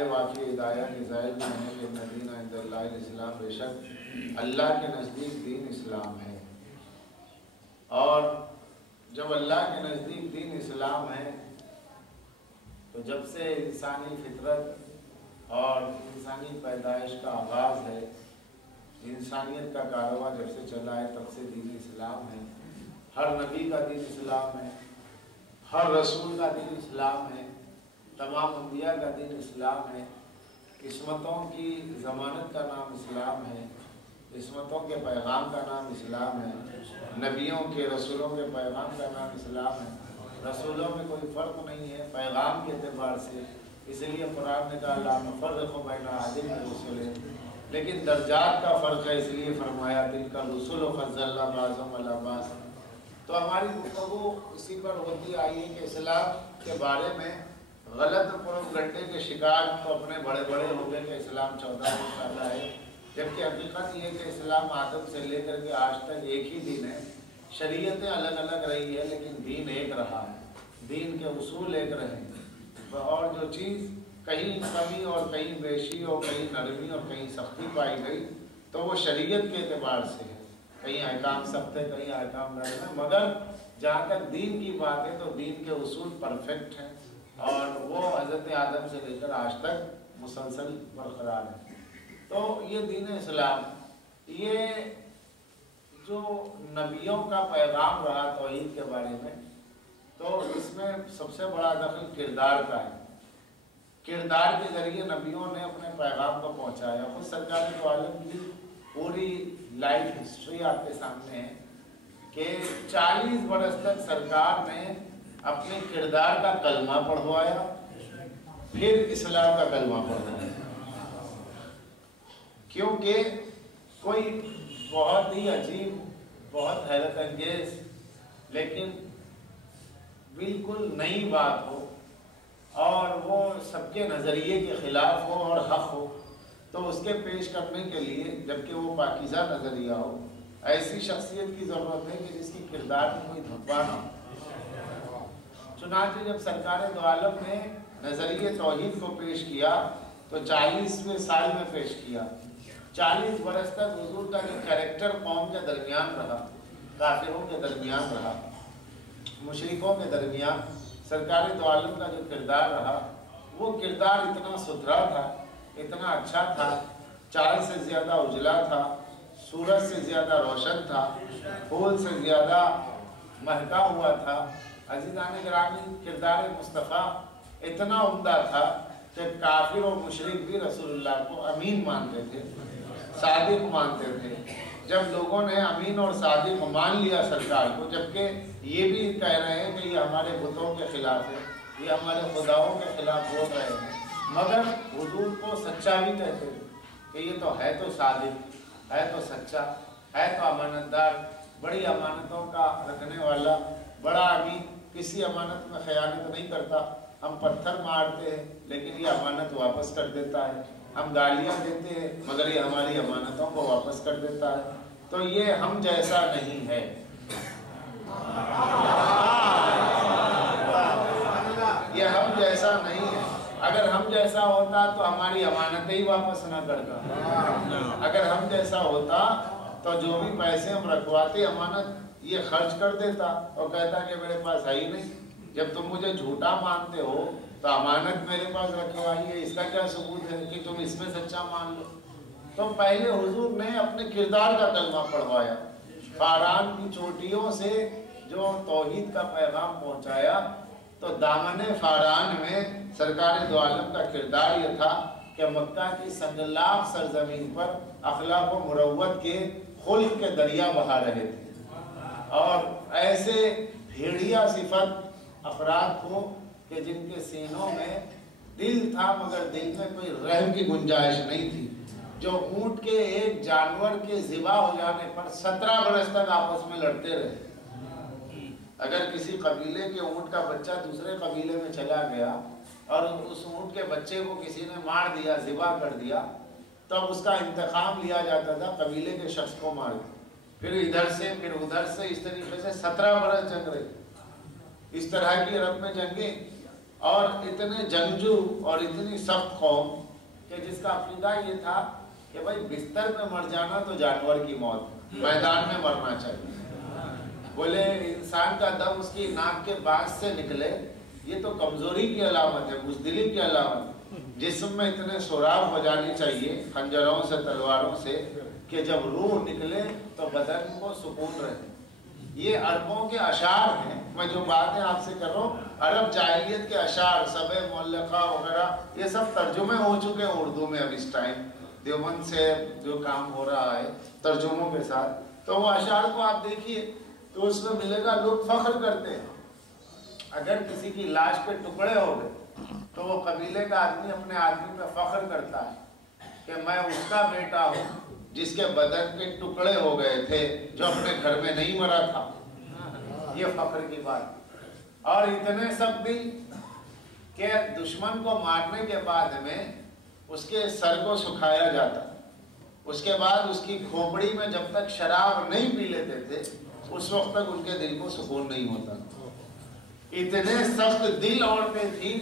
دعائے واقعی ہدایہ کے ظاہر میں ہے کہ دین عند اللہ الاسلام، بے شک اللہ کے نزدیک دین اسلام ہے۔ اور جب اللہ کے نزدیک دین اسلام ہے تو جب سے انسانی فطرت اور انسانی پیدائش کا آغاز ہے، انسانیت کا کارواں جب سے چلا ہے، تب سے دین اسلام ہے۔ ہر نبی کا دین اسلام ہے، ہر رسول کا دین اسلام ہے، تمام انبیاء کا دین اسلام ہے۔ عصمتوں کی ضمانت کا نام اسلام ہے، عصمتوں کے پیغام کا نام اسلام ہے، نبیوں کے رسولوں کے پیغام کا نام اسلام ہے۔ رسولوں میں کوئی فرق نہیں ہے پیغام کے اعتبار سے، اس لیے قرآن نے کہا لا نفرق بین احد من رسلہ، لیکن درجات کا فرق ہے، اس لیے فرمایا تلک الرسل فضلنا بعضهم علی بعض۔ تو ہماری گفتگو اسی پر ہوتی آئی ہے کہ اسلام کے بارے میں غلط پروپیگنڈے کے شکار تو اپنے بڑے بڑے ہو گئے کہ اسلام 14 سالہ ہے، جبکہ حقیقت یہ ہے کہ اسلام آدم سے لے کر کے آج تک ایک ہی دین ہے۔ شریعتیں الگ الگ رہی ہے لیکن دین ایک رہا ہے، دین کے اصول ایک رہے ہیں، اور جو چیز کہیں کمی اور کہیں بیشی اور کہیں نرمی اور کہیں سختی پائی گئی تو وہ شریعت کے اعتبار سے ہے، کہیں احکام سخت ہے کہیں احکام نرم ہے، مگر جہاں تک دین کی بات ہے تو دین کے اصول پرفیکٹ ہیں اور وہ حضرت آدم سے لے کر آج تک مسلسل برقرار ہے۔ تو یہ دین اسلام، یہ جو نبیوں کا پیغام رہا توحید کے بارے میں، تو اس میں سب سے بڑا دخل کردار کا ہے۔ کردار کے ذریعے نبیوں نے اپنے پیغام کو پہنچایا۔ خود سرکار دو عالم کی پوری لائف ہسٹری آپ کے سامنے ہے کہ 40 برس تک سرکار نے اپنے کردار کا کلمہ پڑھوایا، پھر اسلام کا کلمہ پڑھوایا، کیونکہ کوئی بہت ہی عجیب، بہت حیرت انگیز لیکن بالکل نئی بات ہو اور وہ سب کے نظریے کے خلاف ہو اور حق ہو تو اس کے پیش کرنے کے لیے، جبکہ وہ پاکیزہ نظریہ ہو، ایسی شخصیت کی ضرورت ہے کہ جس کی کردار میں کوئی دھبا نہ ہو۔ چنانچہ جب سرکار دو عالم نے نظریہ توحید کو پیش کیا تو 40ویں سال میں پیش کیا۔ 40 برس تک حضور کا جو کریکٹر قوم کے درمیان رہا، کافروں کے درمیان رہا، مشرکوں کے درمیان سرکار دو عالم کا جو کردار رہا، وہ کردار اتنا ستھرا تھا، اتنا اچھا تھا، چاند سے زیادہ اجلا تھا، سورج سے زیادہ روشن تھا، پھول سے زیادہ مہکا ہوا تھا۔ عزیزان گرامی، کردار مصطفیٰ اتنا عمدہ تھا کہ کافر و مشرک بھی رسول اللہ کو امین مانتے تھے، صادق مانتے تھے۔ جب لوگوں نے امین اور صادق مان لیا سرکار کو، جبکہ یہ بھی کہہ رہے ہیں کہ یہ ہمارے بتوں کے خلاف ہے، یہ ہمارے خداؤں کے خلاف بول رہے ہیں، مگر حضور کو سچا بھی کہتے تھے کہ یہ تو ہے تو صادق، ہے تو سچا، ہے تو امانت دار، بڑی امانتوں کا رکھنے والا، بڑا امین، کسی امانت میں خیانت نہیں کرتا۔ ہم پتھر مارتے ہیں لیکن یہ امانت واپس کر دیتا ہے، ہم گالیاں دیتے ہیں مگر یہ ہماری امانتوں کو واپس کر دیتا ہے۔ تو یہ ہم جیسا نہیں ہے۔ یہ ہم جیسا نہیں ہے۔ اگر ہم جیسا ہوتا تو ہماری امانتیں ہی واپس نہ کرتا۔ اگر ہم جیسا ہوتا تو جو بھی پیسے ہم رکھواتے امانت، یہ خرچ کر دیتا اور کہتا کہ میرے پاس ہے ہی نہیں۔ جب تم مجھے جھوٹا مانتے ہو تو امانت میرے پاس رکھوائی ہے، اس کا کیا ثبوت ہے کہ تم اس میں سچا مان لو؟ تو پہلے حضور نے اپنے کردار کا کلمہ پڑھوایا، فاران کی چوٹیوں سے جو توحید کا پیغام پہنچایا، تو دامن فاران میں سرکار دو عالم کا کردار یہ تھا کہ مکہ کی سنگلاخ سرزمین پر اخلاق و مروت کے خلق کے دریا بہا رہے تھے، اور ایسے بھیڑیا صفت افراد کو کہ جن کے سینوں میں دل تھا مگر دل میں کوئی رحم کی گنجائش نہیں تھی، جو اونٹ کے ایک جانور کے ذبح ہو جانے پر 17 برس تک آپس میں لڑتے رہے۔ اگر کسی قبیلے کے اونٹ کا بچہ دوسرے قبیلے میں چلا گیا اور اس اونٹ کے بچے کو کسی نے مار دیا، ذبح کر دیا، تب اس کا انتقام لیا جاتا تھا، قبیلے کے شخص کو مار دیا، پھر ادھر سے پھر ادھر سے، اس طریقے سے 17 برس جنگ رہی۔ اس طرح کی عرب میں جنگیں اور اتنے جنگجو اور اتنی سخت قوم کہ جس کا عقیدہ یہ تھا کہ بھائی بستر میں مر جانا تو جانور کی موت، میدان میں مرنا چاہیے۔ بولے انسان کا دم اس کی ناک کے باعث سے نکلے یہ تو کمزوری کی علامت ہے، بزدلی کی علامت۔ جسم میں اتنے سوراخ ہو جانی چاہیے خنجروں سے، تلواروں سے، کہ جب روح نکلے تو بدن کو سکون رہے۔ یہ عربوں کے اشعار ہیں، میں جو باتیں آپ سے کر رہا ہوں عرب جاہلیت کے اشعار، سبع معلقہ وغیرہ، یہ سب ترجمے ہو چکے ہیں اردو میں اب اس ٹائم، دیوبند سے جو کام ہو رہا ہے ترجموں کے ساتھ۔ تو وہ اشعار کو آپ دیکھیے تو اس میں ملے گا لوگ فخر کرتے ہیں۔ اگر کسی کی لاش پہ ٹکڑے ہو گئے تو وہ قبیلے کا آدمی اپنے آدمی پہ فخر کرتا ہے کہ میں اس کا بیٹا ہوں جس کے بدن کے ٹکڑے ہو گئے تھے، جو اپنے گھر میں نہیں مرا تھا۔ یہ فخر کی بات۔ اور اتنے سب دل کہ دشمن کو مارنے کے بعد میں اس کے سر کو سکھایا جاتا، اس کے بعد اس کی کھوپڑی میں جب تک شراب نہیں پی لیتے تھے اس وقت تک ان کے دل کو سکون نہیں ہوتا۔ اتنے سخت دل عورتیں تھیں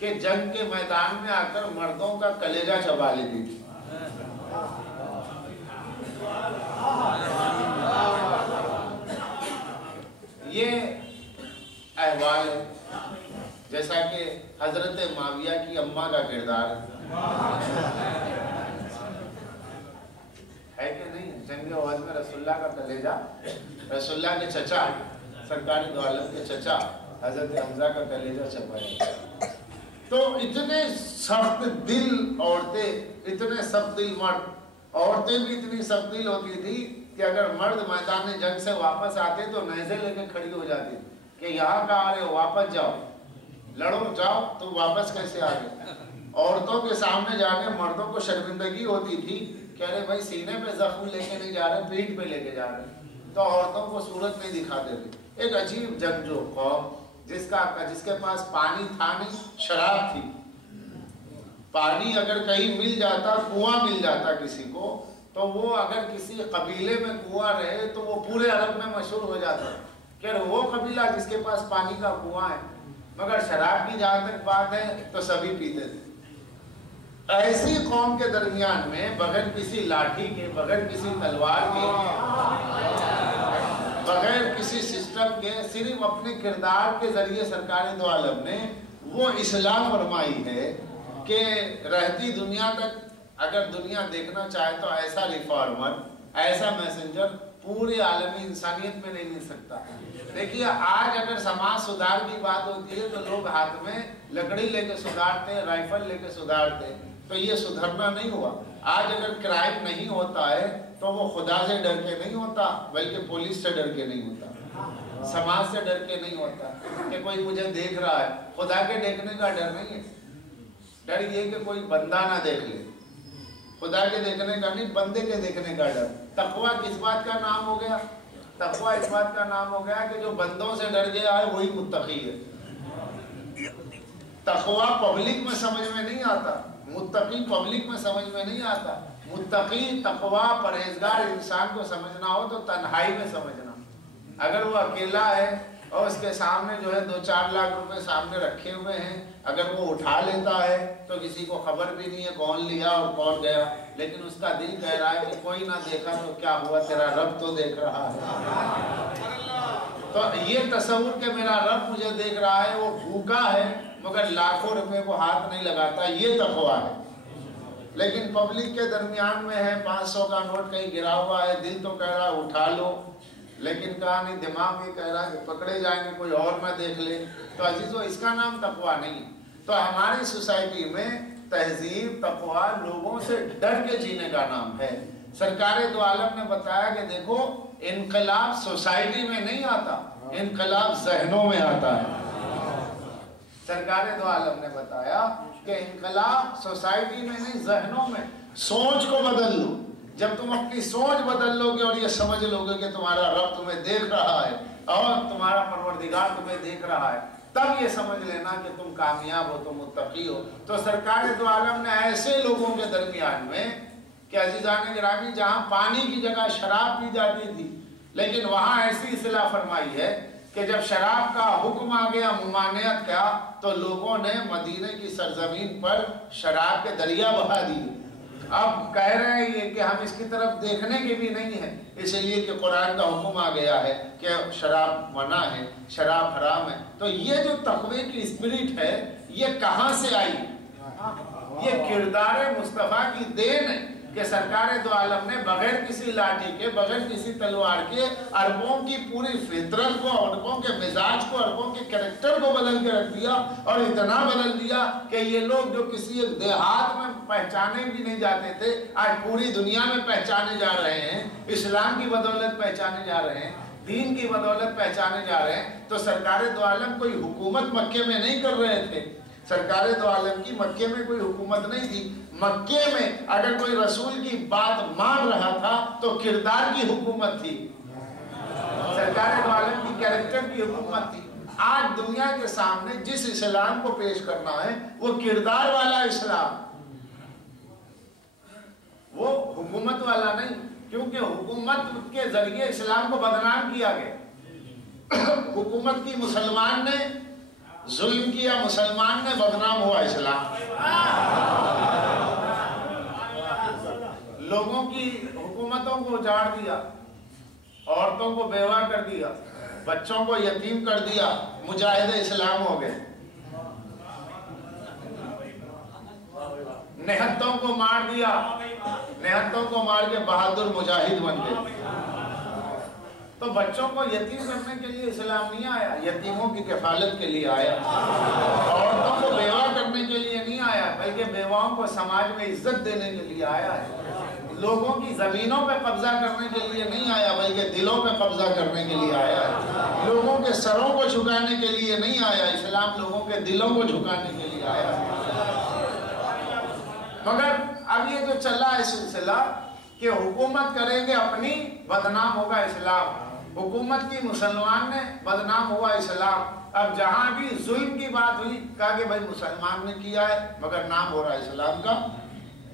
کہ جنگ کے میدان میں آ کر مردوں کا کلیجہ چبا لیتی تھی۔ یہ احوال ہے، جیسا کہ حضرت معاویہ کی اماں کا کردار ہے کہ نہیں؟ جنگ احد میں رسول اللہ کا کلیجہ، رسول اللہ کے چچا، سرکار دو عالم کے چچا حضرت حمزہ کا کلیجہ چبایا۔ تو اتنے سخت دل عورتیں، اتنے سخت دل مرد، عورتیں بھی اتنی سخت دل ہوتی تھی کہ اگر مرد میدان جنگ سے واپس آتے تو نیزے لے کے کھڑی ہو جاتی کہ یہاں کہاں آ رہے ہو، واپس جاؤ، لڑو جاؤ، تو واپس کیسے آ گئے؟ عورتوں کے سامنے جانے مردوں کو شرمندگی ہوتی تھی کہ ارے بھائی سینے پہ زخم لے کے نہیں جا رہے، پیٹھ پہ لے کے جا رہے، تو عورتوں کو صورت نہیں دکھاتے تھے۔ ایک عجیب جنگجو قوم جس کے پاس پانی تھا نہیں، شراب تھی۔ پانی اگر کہیں مل جاتا، کنواں مل جاتا کسی کو، تو وہ اگر کسی قبیلے میں کنواں رہے تو وہ پورے عرب میں مشہور ہو جاتا کہ وہ قبیلہ جس کے پاس پانی کا کنواں ہے۔ مگر شراب کی جہاں تک بات ہے تو سبھی پیتے تھے۔ ایسی قوم کے درمیان میں بغیر کسی لاٹھی کے، بغیر کسی تلوار کے، بغیر کسی سسٹم کے، صرف اپنے کردار کے ذریعے سرکار دو عالم نے وہ اصلاح فرمائی ہے کہ رہتی دنیا تک اگر دنیا دیکھنا چاہے تو ایسا ریفارمر، ایسا میسنجر پورے عالمی انسانیت میں نہیں مل سکتا۔ دیکھیے آج اگر سماج سدھار کی بات ہوتی ہے تو لوگ ہاتھ میں لکڑی لے کے سدھارتے، رائفل لے کے سدھارتے، تو یہ سدھرنا نہیں ہوا۔ آج اگر کرائم نہیں ہوتا ہے تو وہ خدا سے ڈر کے نہیں ہوتا، بلکہ پولیس سے ڈر کے نہیں ہوتا، سماج سے ڈر کے نہیں ہوتا کہ کوئی مجھے دیکھ رہا ہے۔ خدا کے دیکھنے کا ڈر نہیں ہے، ڈر یہ کہ کوئی بندہ نہ دیکھ لے۔ خدا کے دیکھنے کا نہیں، بندے کے دیکھنے کا ڈر۔ تقویٰ کس بات کا نام ہو گیا؟ تقویٰ اس بات کا نام ہو گیا کہ جو بندوں سے ڈر گیا ہے وہی متقی ہے۔ تقویٰ پبلک میں سمجھ میں نہیں آتا، متقی پبلک میں سمجھ میں نہیں آتا۔ متقی، تقویٰ، پرہیزگار انسان کو سمجھنا ہو تو تنہائی میں سمجھنا۔ اگر وہ اکیلا ہے اور اس کے سامنے جو ہے 2-4 لاکھ روپے سامنے رکھے ہوئے ہیں، اگر وہ اٹھا لیتا ہے تو کسی کو خبر بھی نہیں ہے کون لیا اور کون گیا، لیکن اس کا دل کہہ رہا ہے کہ کوئی نہ دیکھا تو کیا ہوا، تیرا رب تو دیکھ رہا ہے۔ تو یہ تصور کہ میرا رب مجھے دیکھ رہا ہے، وہ بھوکا ہے مگر لاکھوں روپے کو ہاتھ نہیں لگاتا، یہ تقویٰ ہے۔ لیکن پبلک کے درمیان میں ہے، 500 کا نوٹ کہیں گرا ہوا ہے، دل تو کہہ رہا ہے اٹھا لو، لیکن کہا نہیں، دماغ یہ کہہ رہا ہے کہ پکڑے جائیں گے، کوئی اور نہ دیکھ لے۔ تو عزیزو اس کا نام تقویٰ نہیں۔ تو ہماری سوسائٹی میں تہذیب، تقویٰ لوگوں سے ڈر کے جینے کا نام ہے۔ سرکار دو عالم نے بتایا کہ دیکھو انقلاب سوسائٹی میں نہیں آتا، انقلاب ذہنوں میں آتا ہے۔ سرکار دو عالم نے بتایا کہ انقلاب سوسائٹی میں نہیں، ذہنوں میں۔ سوچ کو بدل لو۔ جب تم اپنی سوچ بدل لو گے اور یہ سمجھ لو گے کہ تمہارا رب تمہیں دیکھ رہا ہے اور تمہارا پروردگار تمہیں دیکھ رہا ہے، تب یہ سمجھ لینا کہ تم کامیاب ہو، تم متقی ہو۔ تو سرکار دو عالم نے ایسے لوگوں کے درمیان میں کہ عزیزان گرامی جہاں پانی کی جگہ شراب پی جاتی تھی، لیکن وہاں ایسی اصلاح فرمائی ہے کہ جب شراب کا حکم آ گیا ممانعت کیا تو لوگوں نے مدینے کی سرزمین پر شراب کے دریا بہا دیے. اب کہہ رہے ہیں کہ ہم اس کی طرف دیکھنے کے بھی نہیں ہیں، اس لیے کہ قرآن کا حکم آ گیا ہے کہ شراب منع ہے، شراب حرام ہے. تو یہ جو تقوی کی اسپرٹ ہے یہ کہاں سے آئی؟ یہ کردار مصطفیٰ کی دین ہے کہ سرکار دو عالم نے بغیر کسی لاٹھی کے، بغیر کسی تلوار کے عربوں کی پوری فطرت کو، عربوں کے مزاج کو، عربوں کے کریکٹر کو بدل کے رکھ دیا، اور اتنا بدل دیا کہ یہ لوگ جو کسی ایک دیہات میں پہچانے بھی نہیں جاتے تھے آج پوری دنیا میں پہچانے جا رہے ہیں، اسلام کی بدولت پہچانے جا رہے ہیں، دین کی بدولت پہچانے جا رہے ہیں. تو سرکار دو عالم کوئی حکومت مکے میں نہیں کر رہے تھے، سرکار دو عالم کی مکے میں کوئی حکومت نہیں تھی. مکے میں اگر کوئی رسول کی بات مان رہا تھا تو کردار کی حکومت تھی، سرکار دو عالم کی کریکٹر کی حکومت تھی. آج دنیا کے سامنے جس اسلام کو پیش کرنا ہے وہ کردار والا اسلام، وہ حکومت والا نہیں، کیونکہ حکومت کے ذریعے اسلام کو بدنام کیا گیا. حکومت کی مسلمان نے ظلم کیا، مسلمان نے بدنام ہوا اسلام. لوگوں کی حکومتوں کو اجاڑ دیا، عورتوں کو بیوہ کر دیا، بچوں کو یتیم کر دیا، مجاہد اسلام ہو گئے. نہتوں کو مار دیا، نہتوں کو مار کے بہادر مجاہد بن گئے. تو بچوں کو یتیم کرنے کے لیے اسلام نہیں آیا، یتیموں کی کفالت کے لیے آیا. عورتوں کو بیوہ کرنے کے لیے نہیں آیا بلکہ بیواؤں کو سماج میں عزت دینے کے لیے آیا ہے. لوگوں کی زمینوں پہ قبضہ کرنے کے لیے نہیں آیا بلکہ دلوں پہ قبضہ کرنے کے لیے آیا ہے. لوگوں کے سروں کو جھکانے کے لیے نہیں آیا، اسلام لوگوں کے دلوں کو جھکانے کے لیے آیا ہے. مگر اب یہ جو چلا ہے سلسلہ کہ حکومت کریں گے اپنی، بدنام ہوگا اسلام. حکومت کی مسلمان نے، بدنام ہوا اسلام. اب جہاں بھی ظلم کی بات ہوئی کہا کہ بھائی مسلمان نے کیا ہے مگر نام ہو رہا ہے اسلام کا.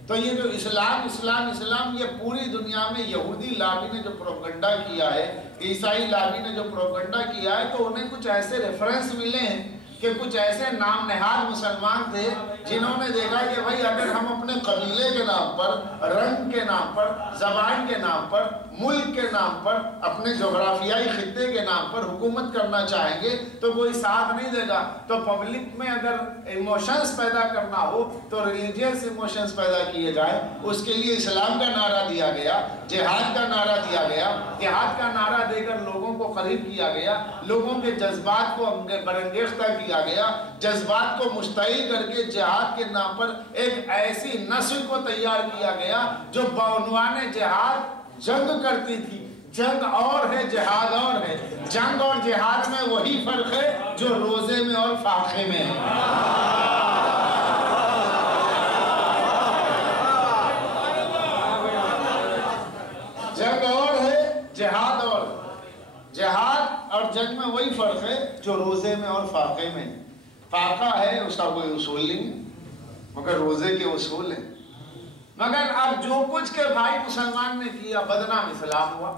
تو یہ جو اسلام اسلام اسلام یہ پوری دنیا میں یہودی لابی نے جو پروپگنڈا کیا ہے، عیسائی لابی نے جو پروپگنڈا کیا ہے، تو انہیں کچھ ایسے ریفرنس ملے ہیں کہ کچھ ایسے نام نہاد مسلمان تھے جنہوں نے دیکھا کہ بھائی اگر ہم اپنے قبیلے کے نام پر، رنگ کے نام پر، زبان کے نام پر، ملک کے نام پر، اپنے جغرافیائی خطے کے نام پر حکومت کرنا چاہیں گے تو کوئی ساتھ نہیں دے گا. تو پبلک میں اگر ایموشنز پیدا کرنا ہو تو ریلیجیس ایموشنز پیدا کیے جائے. اس کے لیے اسلام کا نعرہ دیا گیا، جہاد کا نعرہ دیا گیا. جہاد کا نعرہ دے کر لوگوں کو قریب کیا گیا، لوگوں کے جذبات کو برانگیختہ کیا گیا، جذبات کو مشتعل کر کے جہاد کے نام پر ایک ایسی نسل کو تیار کیا گیا جو بعنوان جہاد جنگ کرتی تھی. جنگ اور ہے، جہاد اور ہے. جنگ اور جہاد میں وہی فرق ہے جو روزے میں اور فاقے میں ہے. جنگ اور ہے، جہاد اور. جہاد اور جنگ میں وہی فرق ہے جو روزے میں اور فاقے میں. فاقہ ہے اس کا کوئی اصول نہیں مگر روزے کے اصول ہیں. مگر اب جو کچھ کے بھائی مسلمان نے کیا بدنام اسلام ہوا.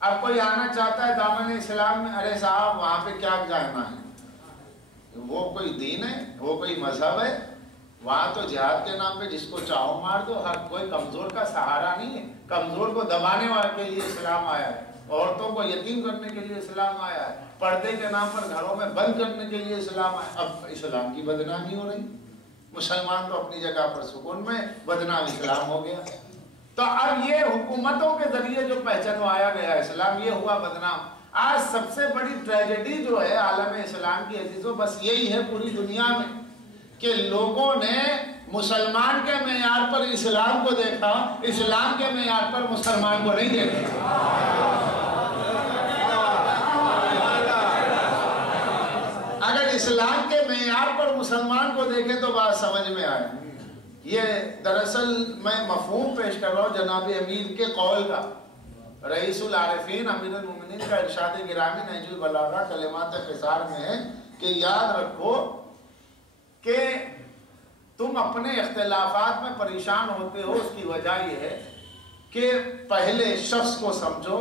اب کوئی آنا چاہتا ہے دامن اسلام میں، ارے صاحب وہاں پہ کیا جانا ہے، وہ کوئی دین ہے، وہ کوئی مذہب ہے؟ وہاں تو جہاد کے نام پہ جس کو چاہو مار دو. ہر کوئی کمزور کا سہارا نہیں ہے. کمزور کو دبانے والے کے لیے اسلام آیا ہے، عورتوں کو یتیم کرنے کے لیے اسلام آیا ہے، پردے کے نام پر گھروں میں بند کرنے کے لیے اسلام آیا. اب اسلام کی بدنامی ہو رہی. مسلمان تو اپنی جگہ پر سکون میں، بدنام اسلام ہو گیا. تو اب یہ حکومتوں کے ذریعے جو پہچانوایا گیا اسلام، یہ ہوا بدنام. آج سب سے بڑی ٹریجڈی جو ہے عالم اسلام کی عزیزوں بس یہی ہے پوری دنیا میں کہ لوگوں نے مسلمان کے معیار پر اسلام کو دیکھا، اسلام کے معیار پر مسلمان کو نہیں دیکھا. اگر اسلام کے معیار پر مسلمان کو دیکھیں تو بات سمجھ میں آئے. یہ دراصل میں مفہوم پیش کر رہا ہوں جناب امیر کے قول کا. رئیس العارفین امیر المومنین کا ارشاد گرامی نہج البلاغہ کلمات خسار میں ہے کہ یاد رکھو کہ تم اپنے اختلافات میں پریشان ہوتے ہو، اس کی وجہ یہ ہے کہ پہلے شخص کو سمجھو،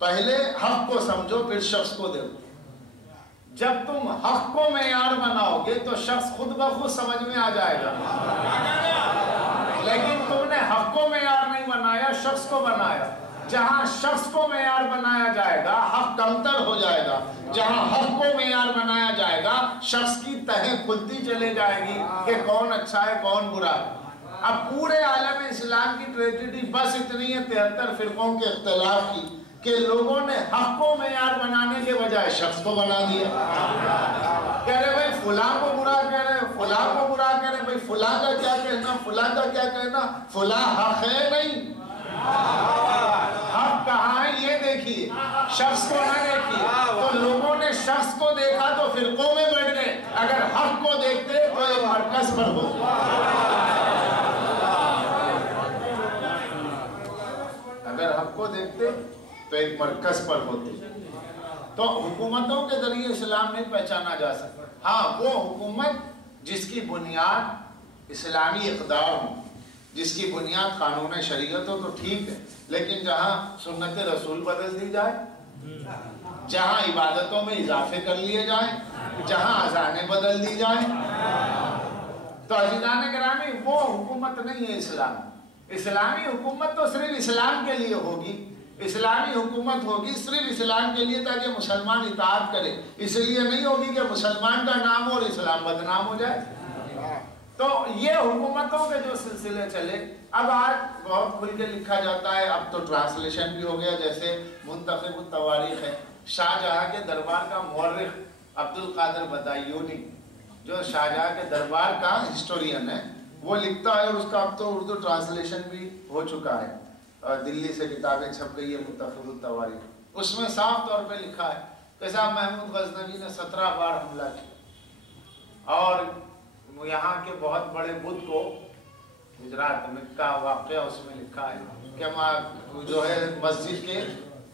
پہلے حق کو سمجھو پھر شخص کو دیکھو. جب تم حق کو معیار بناؤ گے تو شخص خود بخود سمجھ میں آ جائے گا. لیکن تم نے حق کو معیار نہیں بنایا، شخص کو بنایا. جہاں شخص کو معیار بنایا جائے گا حق کمتر ہو جائے گا. جہاں حق کو معیار بنایا جائے گا شخص کی تہیں کھلتی چلے جائے گی کہ کون اچھا ہے کون برا ہے. اب پورے عالم اسلام کی ٹریجڈی بس اتنی ہے 73 فرقوں کے اختلاف کی کہ لوگوں نے حق کو معیار بنانے کے بجائے شخص کو بنا دیا. کہہ رہے بھائی فلاں کو برا کہہ رہے، فلاں کو برا کہہ رہے. بھائی فلاں کا کیا کہنا، فلاں کا کیا کہنا، فلاں حق ہے نہیں. حق کہاں ہے یہ دیکھیے، شخص کو نہ دیکھیے. تو لوگوں نے شخص کو دیکھا تو فرقوں میں بیٹھ گئے. اگر حق کو دیکھتے تو ایک مرکز پر ہوتے. اگر حق کو دیکھتے تو ایک مرکز پر ہوتے. تو حکومتوں کے ذریعے اسلام نہیں پہچانا جا سکتا. ہاں وہ حکومت جس کی بنیاد اسلامی اقدار ہو، جس کی بنیاد قانون شریعت ہو تو ٹھیک ہے. لیکن جہاں سنت رسول بدل دی جائے، جہاں عبادتوں میں اضافے کر لیے جائیں، جہاں اذانیں بدل دی جائیں، تو عزیزان گرامی وہ حکومت نہیں ہے اسلام. اسلامی حکومت تو صرف اسلام کے لیے ہوگی. اسلامی حکومت ہوگی صرف اسلام کے لیے تاکہ مسلمان اطاعت کرے. اس لیے نہیں ہوگی کہ مسلمان کا نام ہو اور اسلام بدنام ہو جائے. تو یہ حکومتوں کے جو سلسلے چلے، اب آج بہت کھل کے لکھا جاتا ہے. اب تو ٹرانسلیشن بھی ہو گیا. جیسے منتخب التواریخ ہے، شاہجہاں کے دربار کا مورخ عبد القادر بدایونی جو شاہجہاں کے دربار کا ہسٹورین ہے، وہ لکھتا ہے. اور اس کا اب تو اردو ٹرانسلیشن بھی ہو چکا ہے، دلی سے کتابیں چھپ گئی ہے منتخب التواریخ. اس میں صاف طور پہ لکھا ہے کہ صاحب محمود غزنوی نے 17 بار حملہ کیا اور یہاں کے بہت بڑے بدھ کو، گجرات میں کا واقعہ اس میں لکھا ہے کہ جو ہے مسجد کے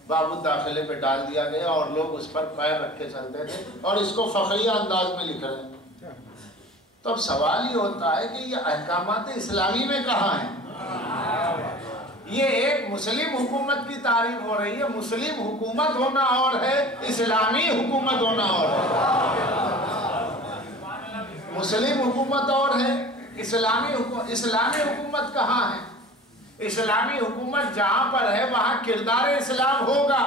باب الداخلے پہ ڈال دیا گیا اور لوگ اس پر پیر رکھ کے چلتے تھے اور اس کو فخریہ انداز میں لکھ رہے ہیں. تو اب سوال یہ ہوتا ہے کہ یہ احکامات اسلامی میں کہاں ہیں؟ یہ ایک مسلم حکومت کی تعریف ہو رہی ہے. مسلم حکومت ہونا اور ہے، اسلامی حکومت ہونا اور ہے. مسلم حکومت اور ہے، اسلامی حکومت کہاں ہے؟ اسلامی حکومت جہاں پر ہے وہاں کردار اسلام ہوگا.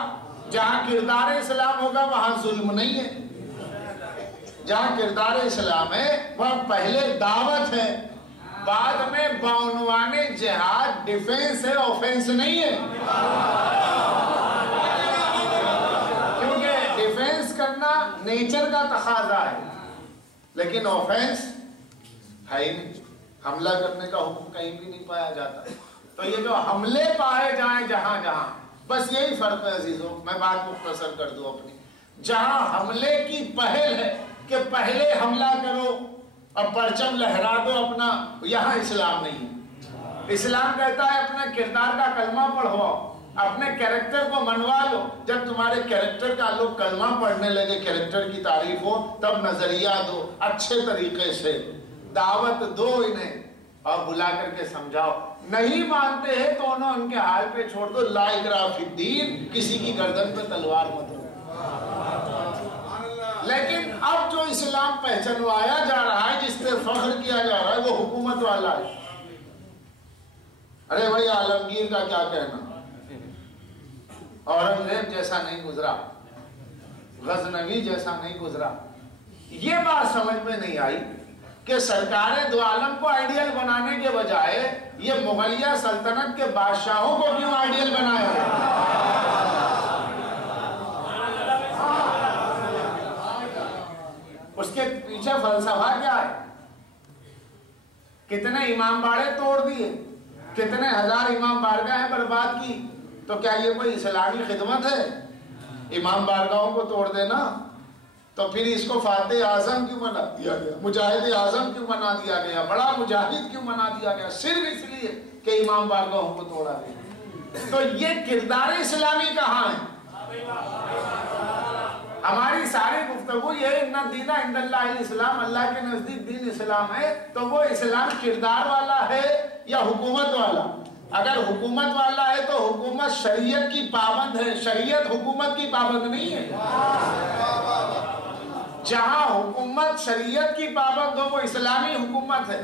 جہاں کردار اسلام ہوگا وہاں ظلم نہیں ہے. جہاں کردار اسلام ہے وہاں پہلے دعوت ہے، بعد میں بعنوان جہاد ڈیفنس ہے، آفینس نہیں ہے. کیونکہ ڈیفنس کرنا نیچر کا تقاضا ہے لیکن آفینس ہے ہی نہیں. حملہ کرنے کا حکم کہیں بھی نہیں پایا جاتا. تو یہ جو حملے پائے جائیں جہاں جہاں، بس یہی فرق ہے عزیزوں. میں بات مختصر کر دوں اپنی. جہاں حملے کی پہل ہے کہ پہلے حملہ کرو اور پرچم لہرا دو اپنا، یہاں اسلام نہیں ہے. اسلام کہتا ہے اپنے کردار کا کلمہ پڑھواؤ، اپنے کیریکٹر کو منوا لو. جب تمہارے کیریکٹر کا لوگ کلمہ پڑھنے لگے، کیریکٹر کی تعریف ہو، تب نظریہ دو، اچھے طریقے سے دعوت دو انہیں اور بلا کر کے سمجھاؤ. نہیں مانتے ہیں تو انہوں ان کے حال پہ چھوڑ دو. لا اکراہ فی الدین، کسی کی گردن پہ تلوار مت رکھو. لیکن اب جو اسلام پہچنوایا جا رہا ہے، جس پہ فخر کیا جا رہا ہے، وہ حکومت والا ہے. ارے بھائی عالمگیر کا کیا کہنا، اورنگزیب جیسا نہیں گزرا، غزنوی جیسا نہیں گزرا. یہ بات سمجھ میں نہیں آئی کہ سرکار دو عالم کو آئیڈیل بنانے کے بجائے یہ مغلیہ سلطنت کے بادشاہوں کو کیوں آئیڈیل بنایا ہے؟ اس کے پیچھے فلسفہ کیا ہے؟ کتنے امام باڑے توڑ دیے، کتنے ہزار امام بارگاہیں برباد کی. تو کیا یہ کوئی اسلامی خدمت ہے امام بارگاہوں کو توڑ دینا؟ تو پھر اس کو فاتح اعظم کیوں بنا دیا گیا، مجاہد اعظم کیوں بنا دیا گیا، بڑا مجاہد کیوں بنا دیا گیا؟ صرف اس لیے کہ امام بارگاہوں کو توڑا گیا. تو یہ کردار اسلامی کہاں ہے؟ ہماری ساری گفتگو یہ ان الدین عند اللہ الاسلام، اللہ کے نزدیک دین اسلام ہے. تو وہ اسلام کردار والا ہے یا حکومت والا؟ اگر حکومت والا ہے تو حکومت شریعت کی پابند ہے، شریعت حکومت کی پابند نہیں ہے۔ جہاں حکومت شریعت کی پابند ہو وہ اسلامی حکومت ہے،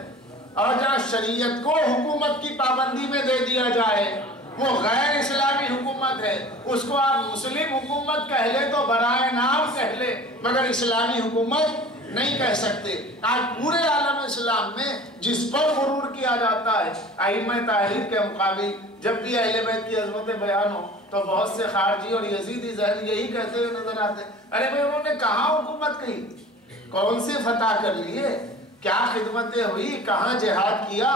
اور جہاں شریعت کو حکومت کی پابندی میں دے دیا جائے وہ غیر اسلامی حکومت ہے۔ اس کو آپ مسلم حکومت کہہ لے تو برائے نام کہہ لے، مگر اسلامی حکومت نہیں کہہ سکتے۔ آج پورے عالم اسلام میں جس پر غرور کیا جاتا ہے ائمہ تحریر کے مقابل، جب بھی اہل بیت کی عظمتیں بیان ہو تو بہت سے خارجی اور یزیدی ذہن یہی کہتے ہوئے نظر آتے ہیں، ارے بھائی انہوں نے کہاں حکومت کی، کون سے فتح کر لیے، کیا خدمتیں ہوئی، کہاں جہاد کیا،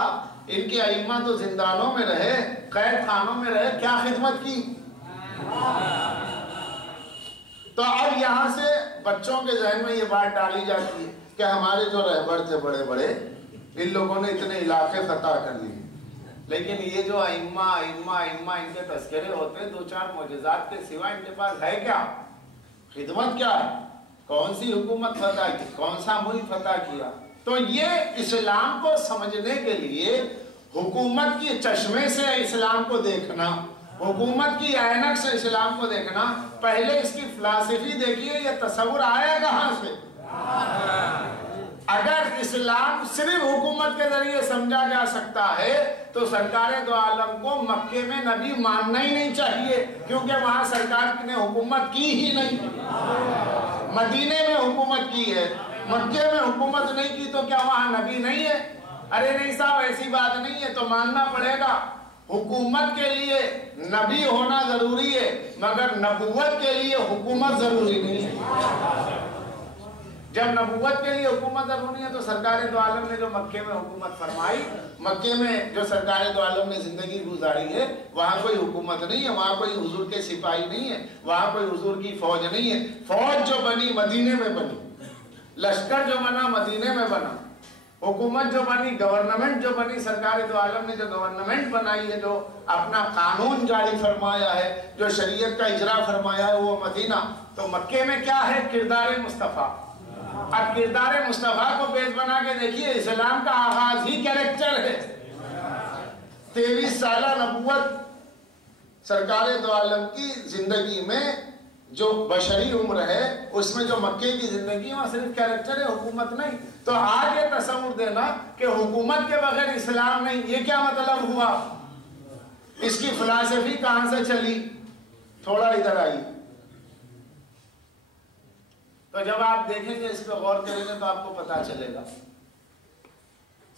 ان کے ائمہ تو زندانوں میں رہے، قید خانوں میں رہے، کیا خدمت کی۔ تو اب یہاں سے بچوں کے ذہن میں یہ بات ڈالی جاتی ہے کہ ہمارے جو رہبر تھے بڑے بڑے، ان لوگوں نے اتنے علاقے فتح کر لیے، لیکن یہ جو ائمہ ان کے تذکرے ہوتے دو چار معجزات کے سوا ان کے پاس ہے کیا، خدمت کیا ہے، کون سی حکومت فتح کی، کون سا ملک فتح کیا۔ تو یہ اسلام کو سمجھنے کے لیے حکومت کی چشمے سے اسلام کو دیکھنا، حکومت کی عینک سے اسلام کو دیکھنا، پہلے اس کی فلسفی دیکھیے یہ تصور آیا کہاں سے۔ اگر اسلام صرف حکومت کے ذریعے سمجھا جا سکتا ہے تو سرکار دو عالم کو مکے میں نبی ماننا ہی نہیں چاہیے، کیونکہ وہاں سرکار نے حکومت کی ہی نہیں۔ مدینے میں حکومت کی ہے، مکے میں حکومت نہیں کی تو کیا وہاں نبی نہیں ہے؟ ارے نہیں صاحب ایسی بات نہیں ہے، تو ماننا پڑے گا حکومت کے لیے نبی ہونا ضروری ہے، مگر نبوت کے لیے حکومت ضروری نہیں ہے۔ جب نبوت کے لیے حکومت ضروری ہے تو سرکار دو عالم نے جو مکے میں حکومت فرمائی، مکے میں جو سرکار دو عالم نے زندگی گزاری ہے وہاں کوئی حکومت نہیں ہے، وہاں کوئی حضور کے سپاہی نہیں ہے، وہاں کوئی حضور کی فوج نہیں ہے۔ فوج جو بنی مدینے میں بنی، لشکر جو بنا مدینے میں بنا، حکومت جو بنی، گورنمنٹ جو بنی، سرکار دو عالم نے جو گورنمنٹ بنائی ہے، جو اپنا قانون جاری فرمایا ہے، جو شریعت کا اجرا فرمایا ہے، وہ مدینہ۔ تو مکے میں کیا ہے؟ کردار مصطفیٰ۔ اب کردار مصطفیٰ کو بیس بنا کے دیکھیے، اسلام کا آغاز ہی کریکٹر ہے۔ 23 سالہ نبوت سرکار دو عالم کی زندگی میں جو بشری عمر ہے اس میں جو مکے کی زندگی وہاں صرف کریکٹر ہے، حکومت نہیں۔ تو آگے تصور دینا کہ حکومت کے بغیر اسلام نہیں، یہ کیا مطلب ہوا؟ اس کی فلسفی کہاں سے چلی؟ تھوڑا ادھر آئی تو جب آپ دیکھیں گے، اس پہ غور کریں گے تو آپ کو پتا چلے گا۔